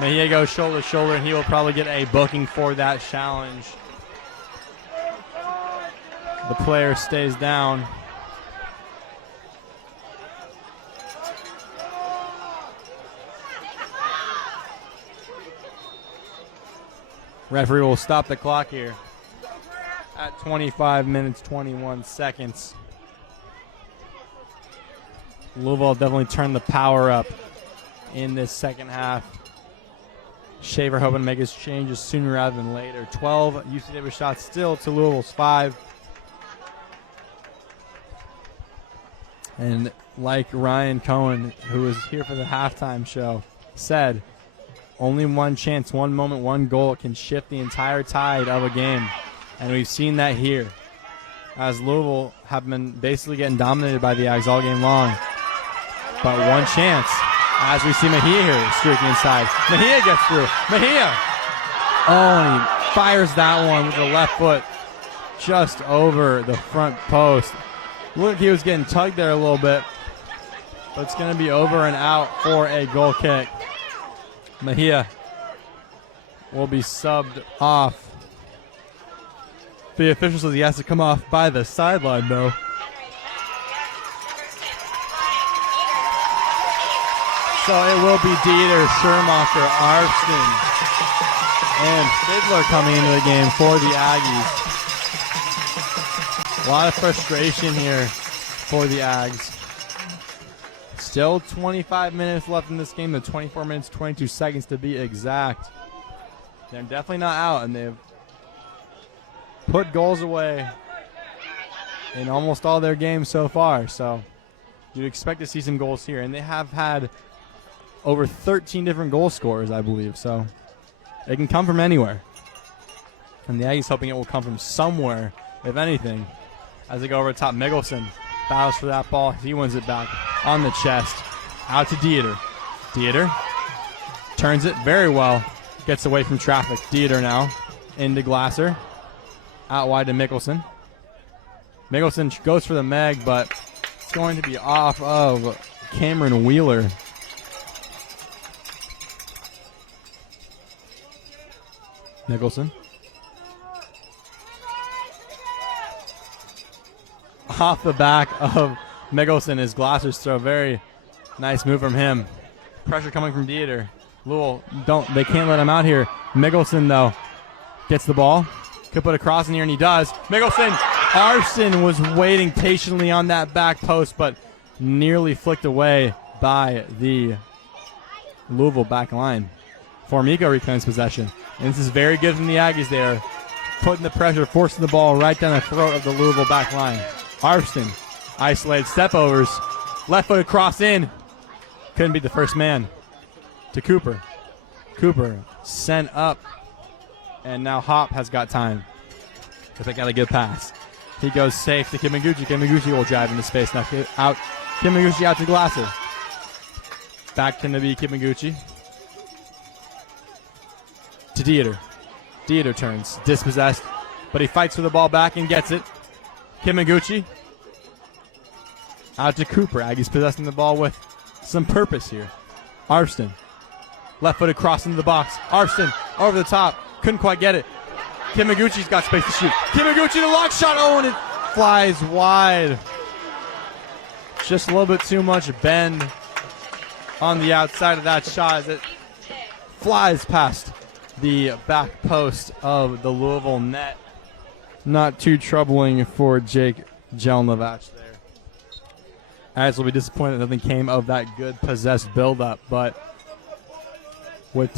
Mejia goes shoulder to shoulder, and he will probably get a booking for that challenge. The player stays down. Referee will stop the clock here at 25 minutes, 21 seconds. Louisville definitely turned the power up in this second half. Shaver hoping to make his changes sooner rather than later. 12 UC Davis shots still to Louisville's 5. And like Ryan Cohen, who was here for the halftime show, said, only one chance, one moment, one goal can shift the entire tide of a game. And we've seen that here, as Louisville have been basically getting dominated by the Ags all game long. But one chance, as we see Mejia here streaking inside. Mejia gets through. Mejia! Oh, and he fires that one with the left foot just over the front post. Looked like he was getting tugged there a little bit, but it's going to be over and out for a goal kick. Mejia will be subbed off. The official says he has to come off by the sideline, though. So it will be Dieter, Schermacher, Arfsten, and Fiedler coming into the game for the Aggies. A lot of frustration here for the Ags. Still 25 minutes left in this game, the 24 minutes, 22 seconds to be exact. They're definitely not out, and they've put goals away in almost all their games so far. So you'd expect to see some goals here, and they have had over 13 different goal scorers, I believe. So it can come from anywhere. And the Aggies hoping it will come from somewhere, if anything. As they go over the top, Mickelson battles for that ball. He wins it back on the chest. Out to Dieter. Dieter turns it very well. Gets away from traffic. Dieter now into Glasser. Out wide to Mickelson. Mickelson goes for the Meg, but it's going to be off of Cameron Wheeler. Nicholson. Off the back of Mickelson is Glasser's throw. Very nice move from him. Pressure coming from Dieter. Louisville, they can't let him out here. Mickelson, though, gets the ball. Could put a cross in here, and he does. Mickelson, Arston was waiting patiently on that back post, but nearly flicked away by the Louisville back line. Formico reclaims possession. And this is very good from the Aggies there. Putting the pressure, forcing the ball right down the throat of the Louisville back line. Arston, isolated step overs. Left footed cross in. Couldn't be the first man. To Cooper. Cooper sent up. And now Hop has got time. Because they got a good pass. He goes safe to Kimaguchi. Kimaguchi will drive into space now. Out. Kimaguchi out to Glasser. Back to Nabi Kimaguchi. To Dieter. Dieter turns. Dispossessed. But he fights for the ball back and gets it. Kimaguchi. Out to Cooper. Aggies possessing the ball with some purpose here. Arston. Left-footed cross into the box. Arston over the top. Couldn't quite get it. Kimaguchi's got space to shoot. Kimaguchi the lock shot. Oh, and it flies wide. Just a little bit too much bend on the outside of that shot as it flies past the back post of the Louisville net. Not too troubling for Jake Jelnovach there. As will be disappointed that nothing came of that good possessed buildup, but with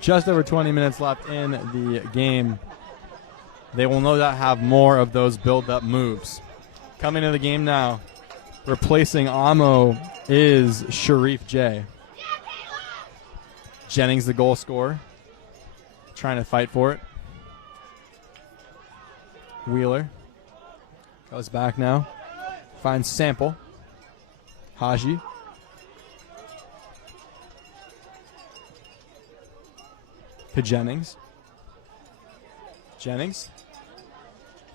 just over 20 minutes left in the game, they will no doubt have more of those build-up moves. Coming to the game now, replacing Amo is Sharif J. Jennings, the goal scorer, trying to fight for it. Wheeler goes back now, finds Sample. Haji. To Jennings. Jennings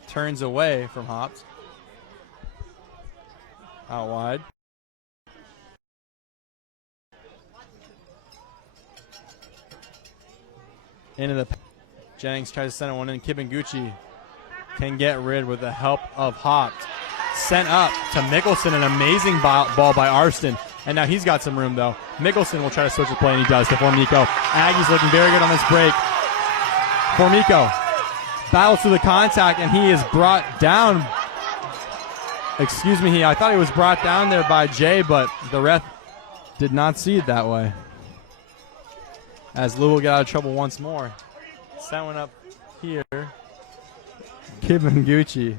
turns away from Hops. Out wide. Into the Jennings tries to send one in. Kibanguchi can get rid with the help of Hops. Sent up to Mickelson, an amazing ball by Arston. And now he's got some room, though. Mickelson will try to switch the play, and he does to Formico. Aggies looking very good on this break. Formico battles through the contact, and he is brought down. Excuse me, I thought he was brought down there by Jay, but the ref did not see it that way. As Lou will get out of trouble once more. Sent one up here. Kibanguchi.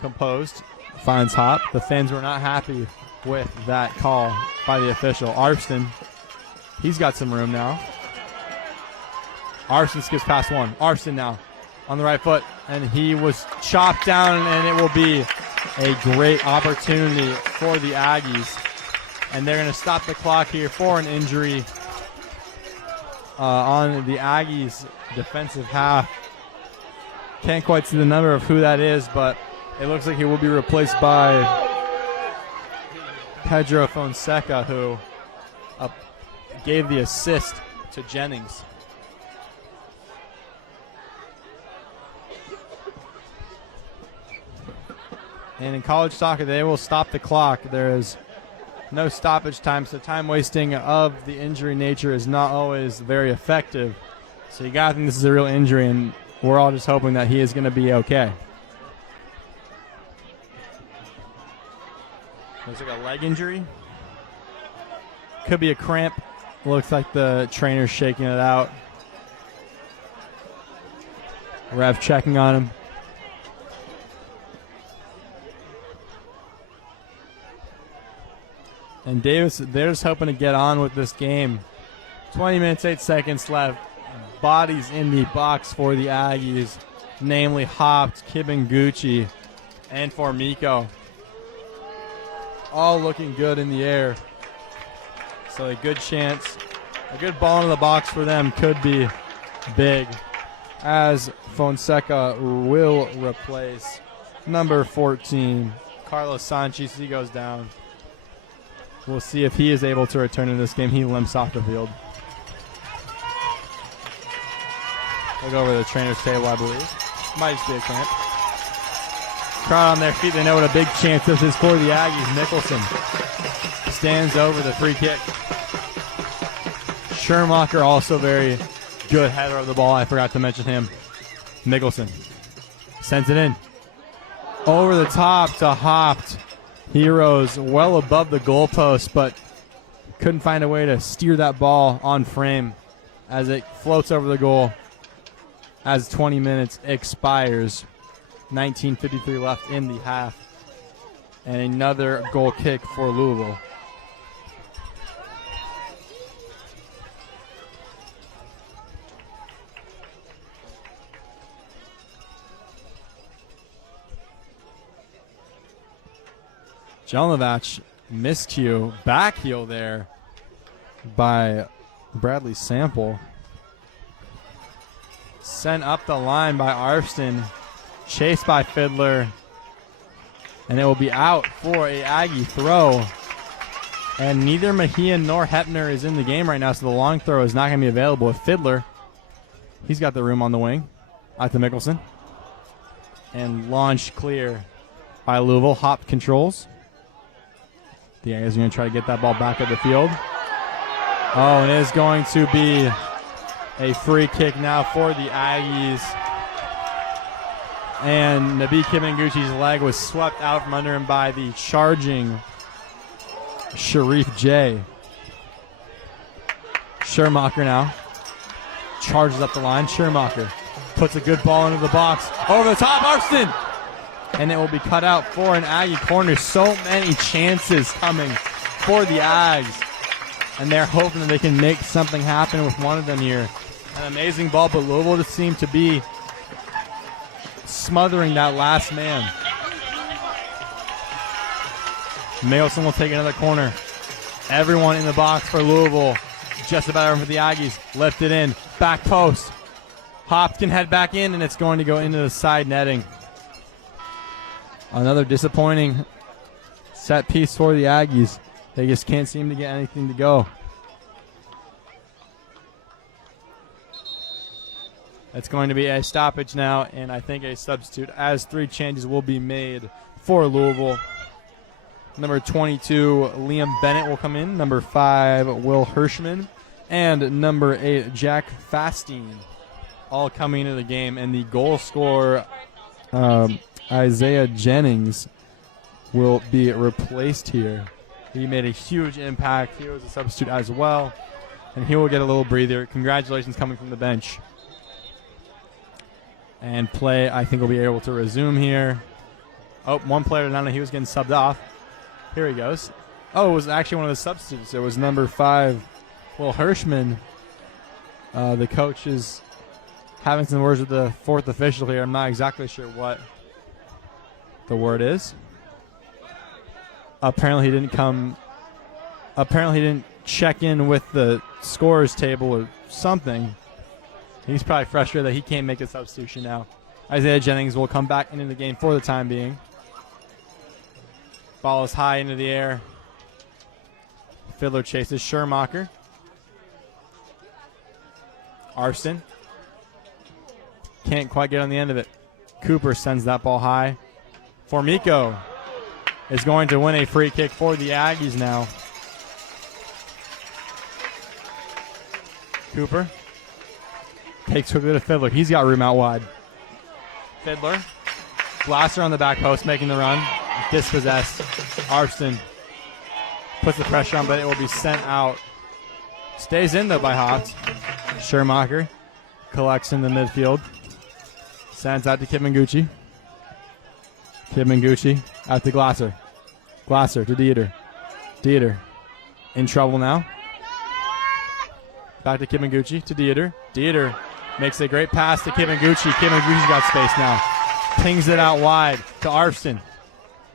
Composed, finds Hop. The fans were not happy with that call by the official. Arston, he's got some room now. Arston skips past one. Arston now on the right foot, and he was chopped down, and it will be a great opportunity for the Aggies. And they're going to stop the clock here for an injury on the Aggies' defensive half. Can't quite see the number of who that is, but it looks like he will be replaced by Pedro Fonseca, who gave the assist to Jennings. And in college soccer, they will stop the clock. There is no stoppage time, so time wasting of the injury nature is not always very effective. So you got to think this is a real injury, and we're all just hoping that he is going to be okay. Looks like a leg injury. Could be a cramp. Looks like the trainer's shaking it out. Ref checking on him. And Davis, they're just hoping to get on with this game. 20 minutes, 8 seconds left. Bodies in the box for the Aggies, namely Hopt, Kibanguchi, and Formico. All looking good in the air. So a good chance, a good ball in the box for them could be big, as Fonseca will replace number 14, Carlos Sanchez. He goes down. We'll see if he is able to return in this game. He limps off the field. Look over the trainer's table, I believe. Might just be a cramp. Crowd on their feet. They know what a big chance this is for the Aggies. Nicholson stands over the free kick. Schermacher also very good header of the ball. I forgot to mention him. Nicholson sends it in. Over the top to Hopt. He rose well above the goalpost, but couldn't find a way to steer that ball on frame as it floats over the goal as 20 minutes expires. 19:53 left in the half. And another goal kick for Louisville. Jelenovac miscue, back heel there by Bradley Sample. Sent up the line by Arfston, chased by Fiddler, and it will be out for a Aggie throw. And neither Mahian nor Hepner is in the game right now, so the long throw is not going to be available with Fiddler. He's got the room on the wing. Out to Mickelson. And launched clear by Louisville. Hop controls. The Aggies are going to try to get that ball back at the field. Oh, and it is going to be a free kick now for the Aggies. And Nabi Kiminguchi's leg was swept out from under him by the charging Sharif J. Schermacher now charges up the line. Schermacher puts a good ball into the box. Over the top, Arfston! And it will be cut out for an Aggie corner. So many chances coming for the Ags. And they're hoping that they can make something happen with one of them here. An amazing ball, but Louisville just seemed to be smothering that last man. Mailson will take another corner. Everyone in the box for Louisville. Just about over for the Aggies. Left it in. Back post. Hop can head back in, and it's going to go into the side netting. Another disappointing set piece for the Aggies. They just can't seem to get anything to go. It's going to be a stoppage now, and I think a substitute, as 3 changes will be made for Louisville. Number 22, Liam Bennett will come in. Number 5, Will Hirschman. And number 8, Jack Fastine, all coming into the game. And the goal scorer, Isaiah Jennings, will be replaced here. He made a huge impact. He was a substitute as well, and he will get a little breather. Congratulations coming from the bench. And play, I think, will be able to resume here. Oh, one player down, and he was getting subbed off. Here he goes. Oh, it was actually one of the substitutes. It was number 5, Will Hirschman. The coach is having some words with the 4th official here. I'm not exactly sure what the word is. Apparently he didn't check in with the scorers table or something. He's probably frustrated that he can't make a substitution now. Isaiah Jennings will come back into the game for the time being. Ball is high into the air. Fiddler chases Schermacher. Arfston can't quite get on the end of it. Cooper sends that ball high. Formico is going to win a free kick for the Aggies now. Cooper takes quickly to Fiddler. He's got room out wide. Fiddler. Glasser on the back post making the run. Dispossessed. Arfston puts the pressure on, but it will be sent out. Stays in, though, by Hopt. Schermacher collects in the midfield. Sends out to Kiminguchi. Kiminguchi out to Glasser. Glasser to Dieter. Dieter in trouble now. Back to Kiminguchi to Dieter. Dieter makes a great pass to Kiminguchi. Kiminguchi's got space now. Pings it out wide to Arfston.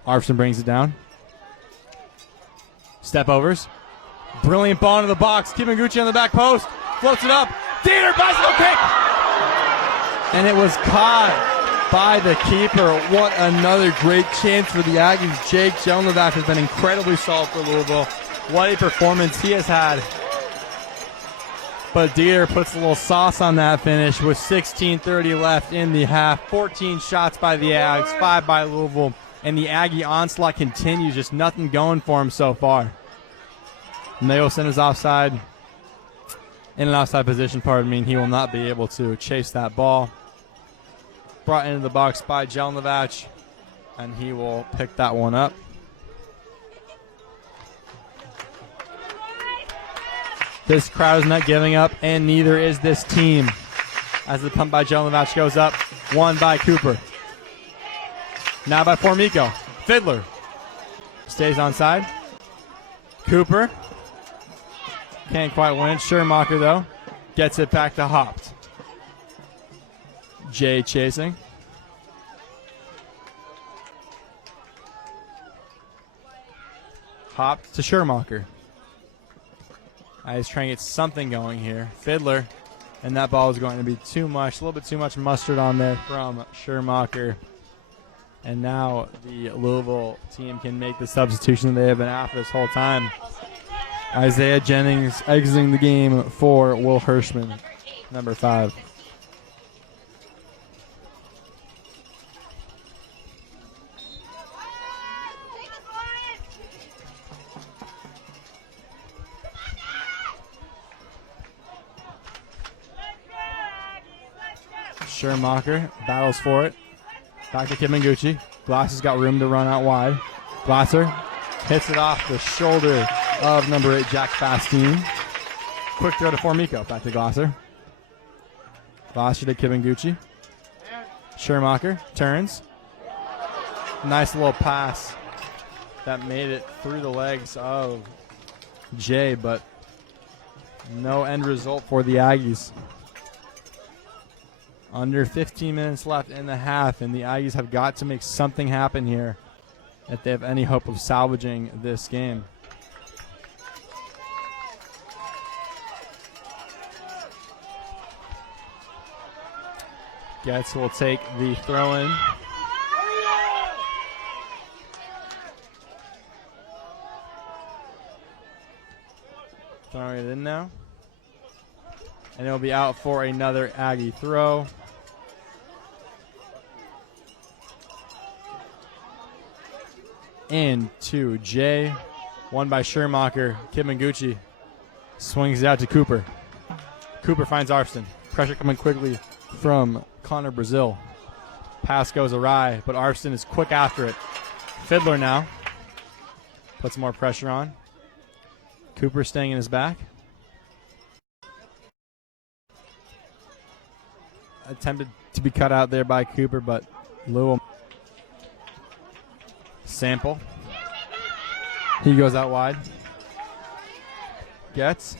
Arfston brings it down. Step overs. Brilliant ball into the box. Kiminguchi on the back post. Floats it up. Dieter, bicycle kick! And it was caught by the keeper. What another great chance for the Aggies. Jake Jelenovac has been incredibly solid for Louisville. What a performance he has had. But Dieter puts a little sauce on that finish with 16:30 left in the half. 14 shots by the Ags, 5 by Louisville. And the Aggie onslaught continues. Just nothing going for him so far. Nailson is offside. In an offside position, pardon me. He will not be able to chase that ball. Brought into the box by Jelnovac. And he will pick that one up. This crowd is not giving up, and neither is this team. As the pump by Jelnovac goes up, one by Cooper. Now by Formico. Fiddler stays onside. Cooper can't quite win. Schermacher, though, gets it back to Hopt. Jay chasing. Hopt to Schermacher. He's trying to get something going here. Fiddler, and that ball is going to be too much, a little bit too much mustard on there from Schermacher. And now the Louisville team can make the substitution they have been after this whole time. Isaiah Jennings exiting the game for Will Hirschman, number 5. Schermacher battles for it. Back to Kiminguchi. Glasser's got room to run out wide. Glasser hits it off the shoulder of number 8, Jack Fastine. Quick throw to Formico. Back to Glasser. Glasser to Kiminguchi. Schermacher turns. Nice little pass that made it through the legs of Jay, but no end result for the Aggies. Under 15 minutes left in the half, and the Aggies have got to make something happen here if they have any hope of salvaging this game. Getz will take the throw-in. Throwing it in now. And it'll be out for another Aggie throw. Into Jay. One by Schermacher. Kiminguchi swings it out to Cooper. Cooper finds Arfston. Pressure coming quickly from Connor Brazil. Pass goes awry, but Arfston is quick after it. Fiddler now. Puts more pressure on. Cooper staying in his back. Attempted to be cut out there by Cooper, but Louisville. Sample. He goes out wide. Gets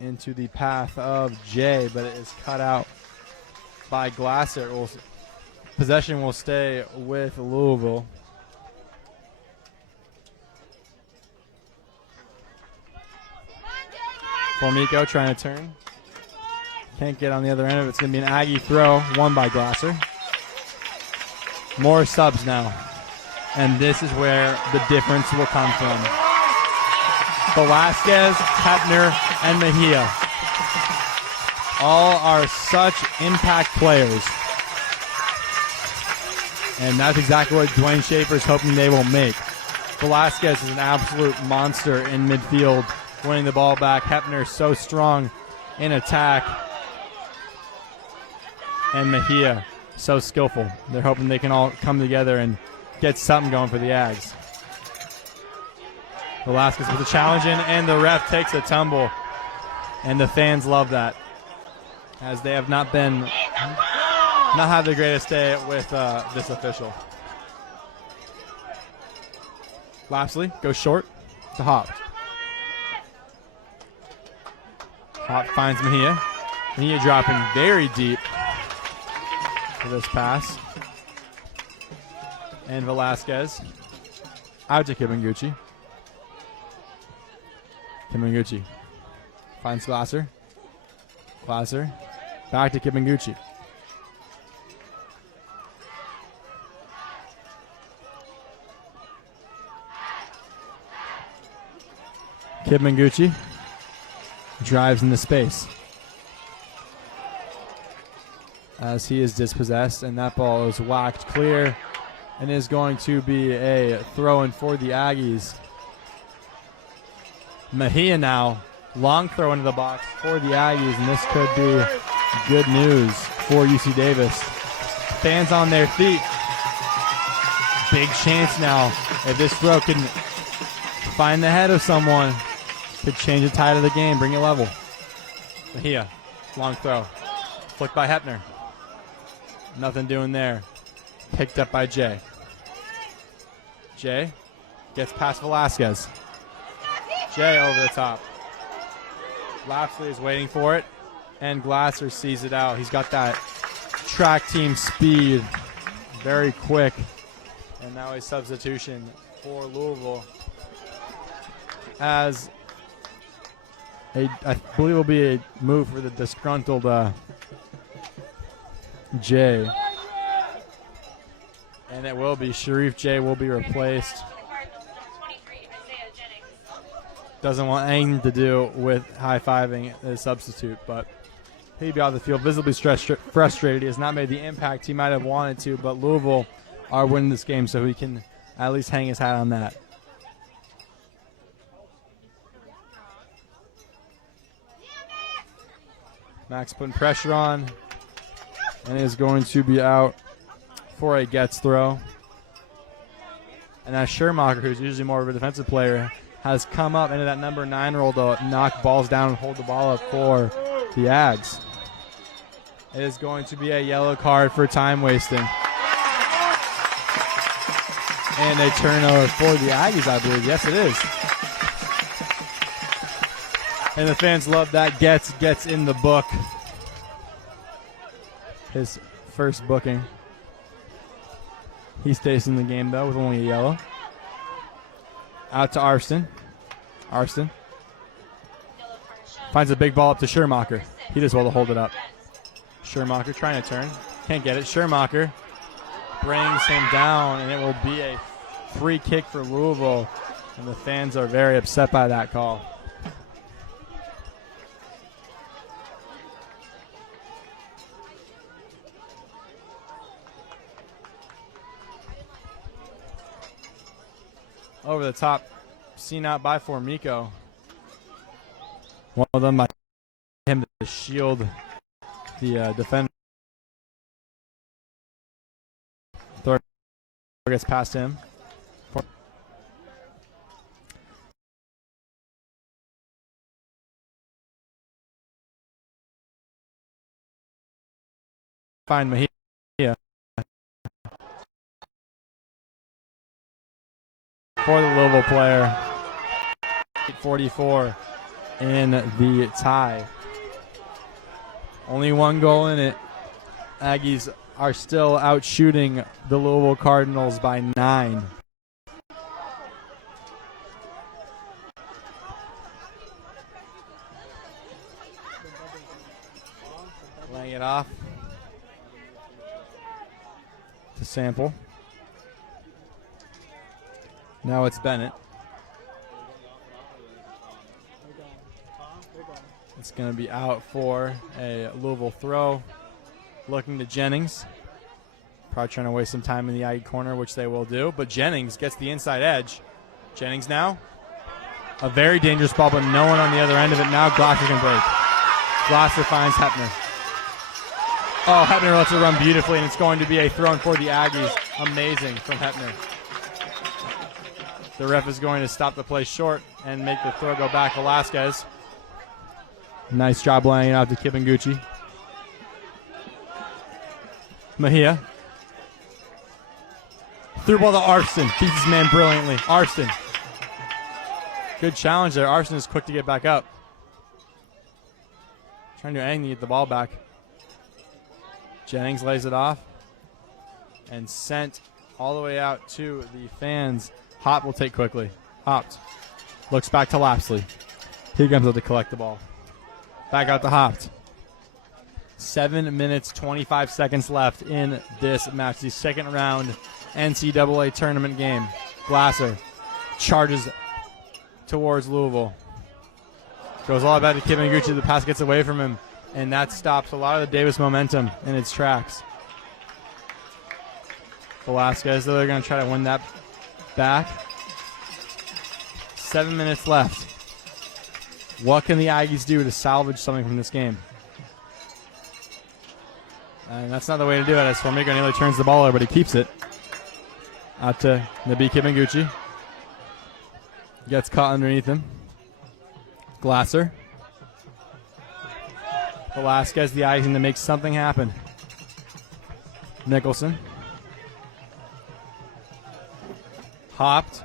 into the path of Jay, but it is cut out by Glasser. Possession will stay with Louisville. Formico trying to turn. Can't get on the other end of it. It's going to be an Aggie throw, one by Glasser. More subs now. And this is where the difference will come from. Velasquez, Hepner, and Mejia. All are such impact players. And that's exactly what Dwayne Schaefer is hoping they will make. Velasquez is an absolute monster in midfield, winning the ball back. Hepner so strong in attack. And Mejia so skillful. They're hoping they can all come together and get something going for the Ags. Velasquez with a challenge in, and the ref takes a tumble. And the fans love that, as they have not had the greatest day with this official. Lapsley goes short to Hopt. Hopt finds Mejia. Mejia dropping very deep for this pass. And Velasquez out to Kiminguchi. Kiminguchi finds Glasser. Glasser back to Kiminguchi. Kiminguchi drives into space as he is dispossessed, and that ball is whacked clear and is going to be a throw-in for the Aggies. Mejia now, long throw into the box for the Aggies, and this could be good news for UC Davis. Fans on their feet. Big chance now. If this throw can find the head of someone, could change the tide of the game, bring it level. Mejia, long throw. Flicked by Hepner. Nothing doing there. Picked up by Jay. Jay gets past Velasquez. Jay over the top. Lapsley is waiting for it, and Glasser sees it out. He's got that track team speed, very quick, and now a substitution for Louisville as I believe will be a move for the disgruntled Jay. And it will be. Sharif Jay will be replaced. Doesn't want anything to do with high-fiving the substitute, but he'd be out of the field visibly frustrated. He has not made the impact he might have wanted to, but Louisville are winning this game, so he can at least hang his hat on that. Max putting pressure on and is going to be out for a gets throw. And that's Schermacher, who's usually more of a defensive player, has come up into that number 9 role to knock balls down and hold the ball up for the Ags. It is going to be a yellow card for time wasting. And a turnover for the Aggies, I believe. Yes, it is. And the fans love that. Gets in the book. His first booking. He stays in the game, though, with only a yellow. Out to Arston. Arston finds a big ball up to Schermacher. He does well to hold it up. Schermacher trying to turn. Can't get it. Schermacher brings him down, and it will be a free kick for Louisville. And the fans are very upset by that call. Over the top, seen out by Formico. One of them by him to shield the defender. Thor gets past him. Find Mejia. For the Louisville player. 8:44 in the tie. Only one goal in it. Aggies are still out shooting the Louisville Cardinals by 9. Laying it off to Sample. Now it's Bennett. It's going to be out for a Louisville throw. Looking to Jennings. Probably trying to waste some time in the Aggie corner, which they will do. But Jennings gets the inside edge. Jennings now. A very dangerous ball, but no one on the other end of it. Now Glasser can break. Glasser finds Hepner. Oh, Hepner lets it run beautifully, and it's going to be a throw-in for the Aggies. Amazing from Hepner. The ref is going to stop the play short and make the throw go back. Velasquez. Nice job laying it out to Kibanguchi. Mejia. Through ball to Arston. Beats his man brilliantly. Arston. Good challenge there. Arston is quick to get back up. Trying to do anything to get the ball back. Jennings lays it off. And sent all the way out to the fans. Hop will take quickly. Hopped. Looks back to Lapsley. He comes up to collect the ball. Back out to Hopped. 7 minutes, 25 seconds left in this match. The second round NCAA tournament game. Glasser charges towards Louisville. Goes all back to Kibanguchi. The pass gets away from him, and that stops a lot of the Davis momentum in its tracks. Velasquez, though, they're going to try to win that back. 7 minutes left. What can the Aggies do to salvage something from this game? And that's not the way to do it, as Formica nearly turns the ball over, but he keeps it. Out to Nabi Kibanguchi. Gets caught underneath him. Glasser. Velasquez, the Aggies need to make something happen. Nicholson. Hopped.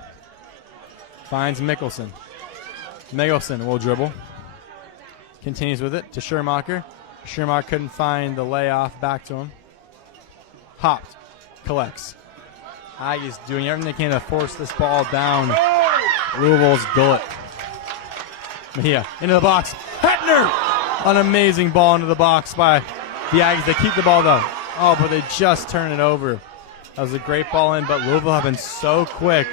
Finds Mickelson. Mickelson will dribble. Continues with it to Schermacher. Schermacher couldn't find the layoff back to him. Hopped. Collects. Aggies doing everything they can to force this ball down Louisville's gullet. Mejia into the box. Hetner! An amazing ball into the box by the Aggies. They keep the ball though. Oh, but they just turn it over. That was a great ball in, but Louisville have been so quick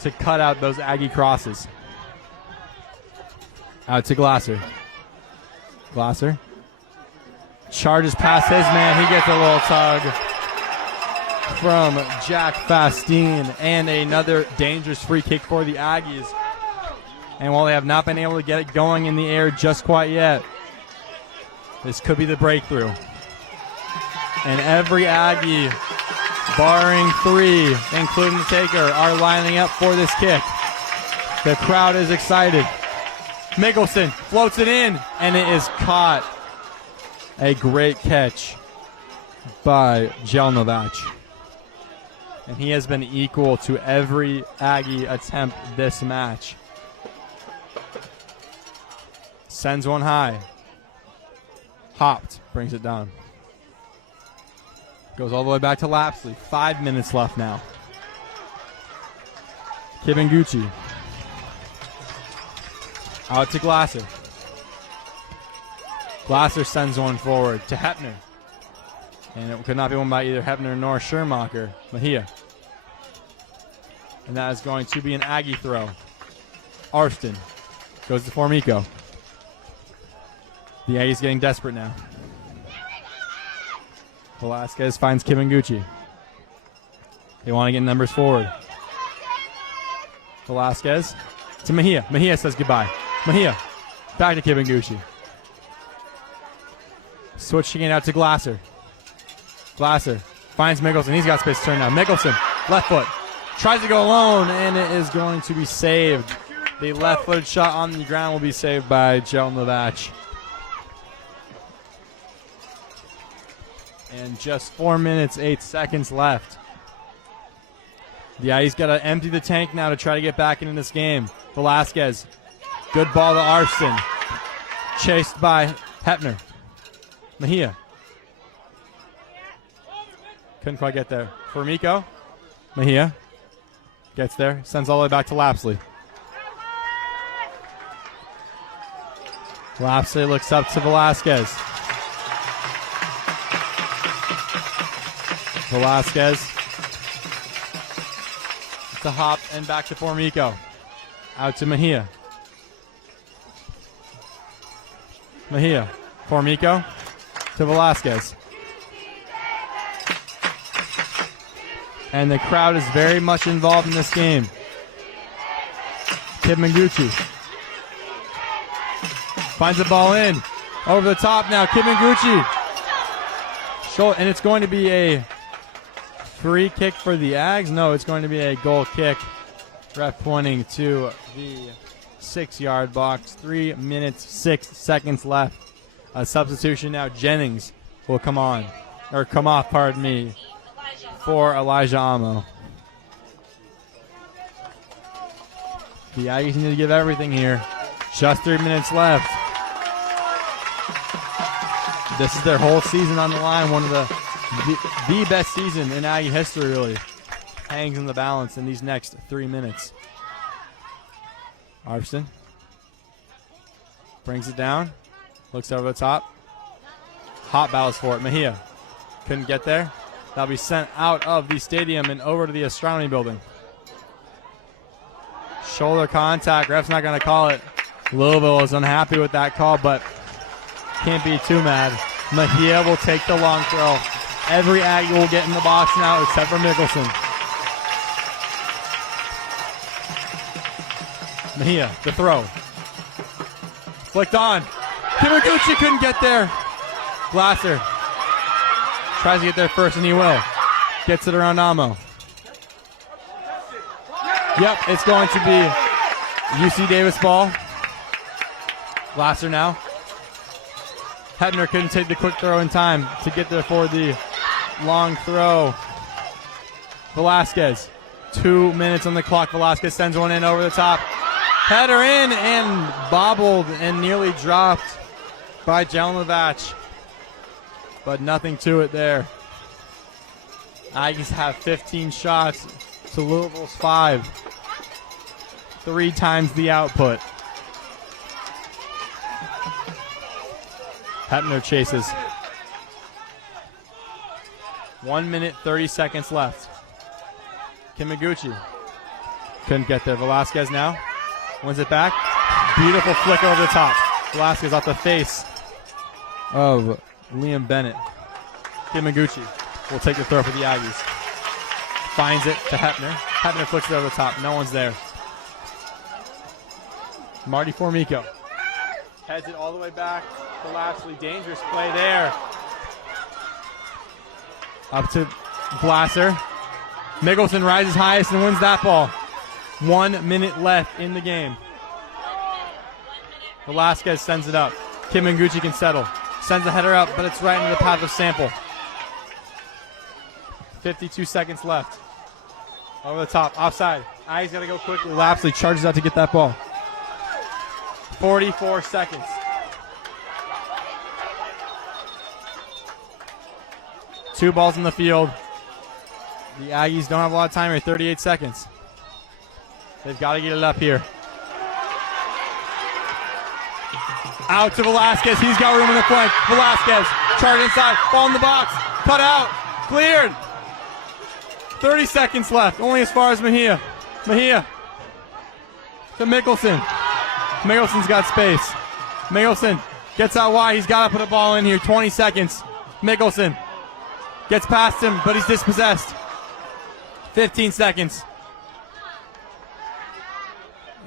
to cut out those Aggie crosses. Out to Glasser. Glasser charges past his man. He gets a little tug from Jack Fastine, and another dangerous free kick for the Aggies. And while they have not been able to get it going in the air just quite yet, this could be the breakthrough. And every Aggie, barring 3, including the taker, are lining up for this kick. The crowd is excited. Mickelson floats it in, and it is caught. A great catch by Jelnovac. And he has been equal to every Aggie attempt this match. Sends one high. Hopped, brings it down. Goes all the way back to Lapsley. 5 minutes left now. Kibanguchi. Out to Glasser. Glasser sends one forward to Hepner. And it could not be won by either Hepner nor Schermacher. Mejia. And that is going to be an Aggie throw. Arston goes to Formico. The Aggies getting desperate now. Velasquez finds Kibanguchi. They want to get numbers forward. Velasquez to Mejia. Mejia says goodbye. Mejia back to Kibanguchi. Switching it out to Glasser. Glasser finds Mickelson. He's got space to turn now. Mickelson, left foot. Tries to go alone, and it is going to be saved. The left-footed shot on the ground will be saved by Jelnovac. And just 4 minutes, 8 seconds left. The Aggies got to empty the tank now to try to get back into this game. Velasquez, good ball to Arston. Chased by Hepner. Mejia. Couldn't quite get there. Formico. Mejia. Gets there. Sends all the way back to Lapsley. Lapsley looks up to Velasquez. Velasquez. To Hop and back to Formico. Out to Mejia. Mejia. Formico to Velasquez. And the crowd is very much involved in this game. Kibanguchi finds the ball in. Over the top now, Kibanguchi. And it's going to be a free kick for the Ags. No, it's going to be a goal kick. Ref pointing to the 6-yard box. 3 minutes, 6 seconds left. A substitution now. Jennings will come off, for Elijah Amo. The Aggies need to give everything here. Just 3 minutes left. This is their whole season on the line. One of the best season in Aggie history, really. Hangs in the balance in these next 3 minutes. Arston brings it down. Looks over the top. Hot battles for it. Mejia couldn't get there. That'll be sent out of the stadium and over to the astronomy building. Shoulder contact. Ref's not going to call it. Louisville is unhappy with that call, but can't be too mad. Mejia will take the long throw. Every Aggie will get in the box now except for Mickelson. Mejia, the throw. Flicked on. Kimaguchi couldn't get there. Glasser tries to get there first, and he will. Gets it around Amo. Yep, it's going to be UC Davis ball. Glasser now. Hetner couldn't take the quick throw in time to get there for the long throw. Velasquez, 2 minutes on the clock. Velasquez sends one in over the top. Header in and bobbled and nearly dropped by Jelenovac. But nothing to it there. Aggies have 15 shots to Louisville's 5. 3 times the output. Hepner chases. 1 minute, 30 seconds left. Kimaguchi couldn't get there. Velasquez now wins it back. Beautiful flick over the top. Velasquez off the face of Liam Bennett. Kimaguchi will take the throw for the Aggies. Finds it to Hepner. Hepner flicks it over the top. No one's there. Marty Formico heads it all the way back to Lapsley. Dangerous play there. Up to Glasser. Mickelson rises highest and wins that ball. 1 minute left in the game. Velasquez sends it up. Kimaguchi can settle. Sends the header up, but it's right into the path of Sample. 52 seconds left. Over the top, offside. He's got to go quickly. Lapsley charges out to get that ball. 44 seconds. Two balls in the field. The Aggies don't have a lot of time here, 38 seconds. They've got to get it up here. Out to Velasquez. He's got room in the flank. Velasquez, charge inside. Ball in the box. Cut out. Cleared. 30 seconds left. Only as far as Mejia. Mejia to Mickelson. Mickelson's got space. Mickelson gets out wide. He's got to put a ball in here. 20 seconds. Mickelson gets past him, but he's dispossessed. 15 seconds.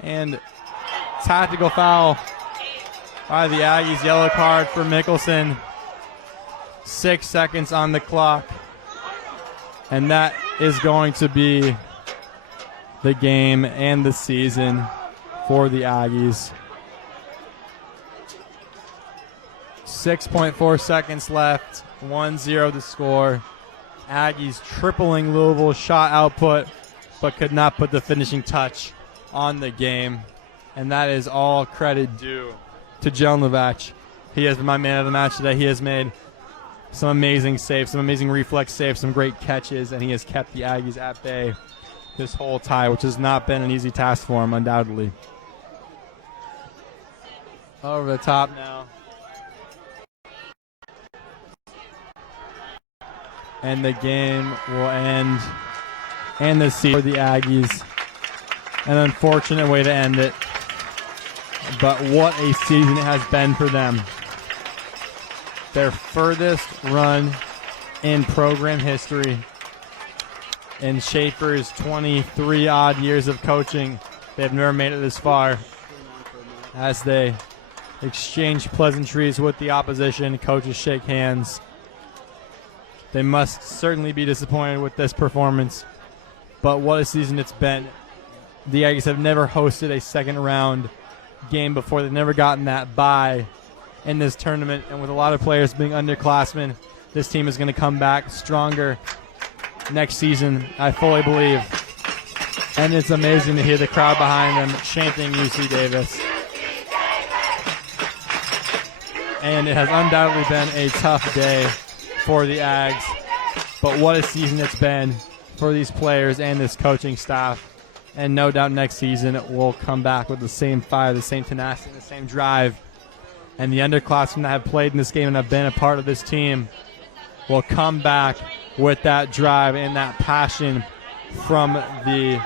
And tactical foul by the Aggies. Yellow card for Mickelson. 6 seconds on the clock. And that is going to be the game and the season for the Aggies. 6.4 seconds left. 1-0 the score. Aggies tripling Louisville's shot output, but could not put the finishing touch on the game. And that is all credit due to Jelenovac. He has been my man of the match today. He has made some amazing saves, some amazing reflex saves, some great catches, and he has kept the Aggies at bay this whole tie, which has not been an easy task for him, undoubtedly. Over the top now. And the game will end. And the season for the Aggies. An unfortunate way to end it. But what a season it has been for them. Their furthest run in program history. In Schaefer's 23-odd years of coaching, they've never made it this far. As they exchange pleasantries with the opposition, coaches shake hands. They must certainly be disappointed with this performance. But what a season it's been. The Aggies have never hosted a second round game before. They've never gotten that bye in this tournament. And with a lot of players being underclassmen, this team is going to come back stronger next season, I fully believe. And it's amazing to hear the crowd behind them chanting UC Davis. And it has undoubtedly been a tough day for the Ags. But what a season it's been for these players and this coaching staff. And no doubt next season we'll come back with the same fire, the same tenacity, the same drive. And the underclassmen that have played in this game and have been a part of this team will come back with that drive and that passion from the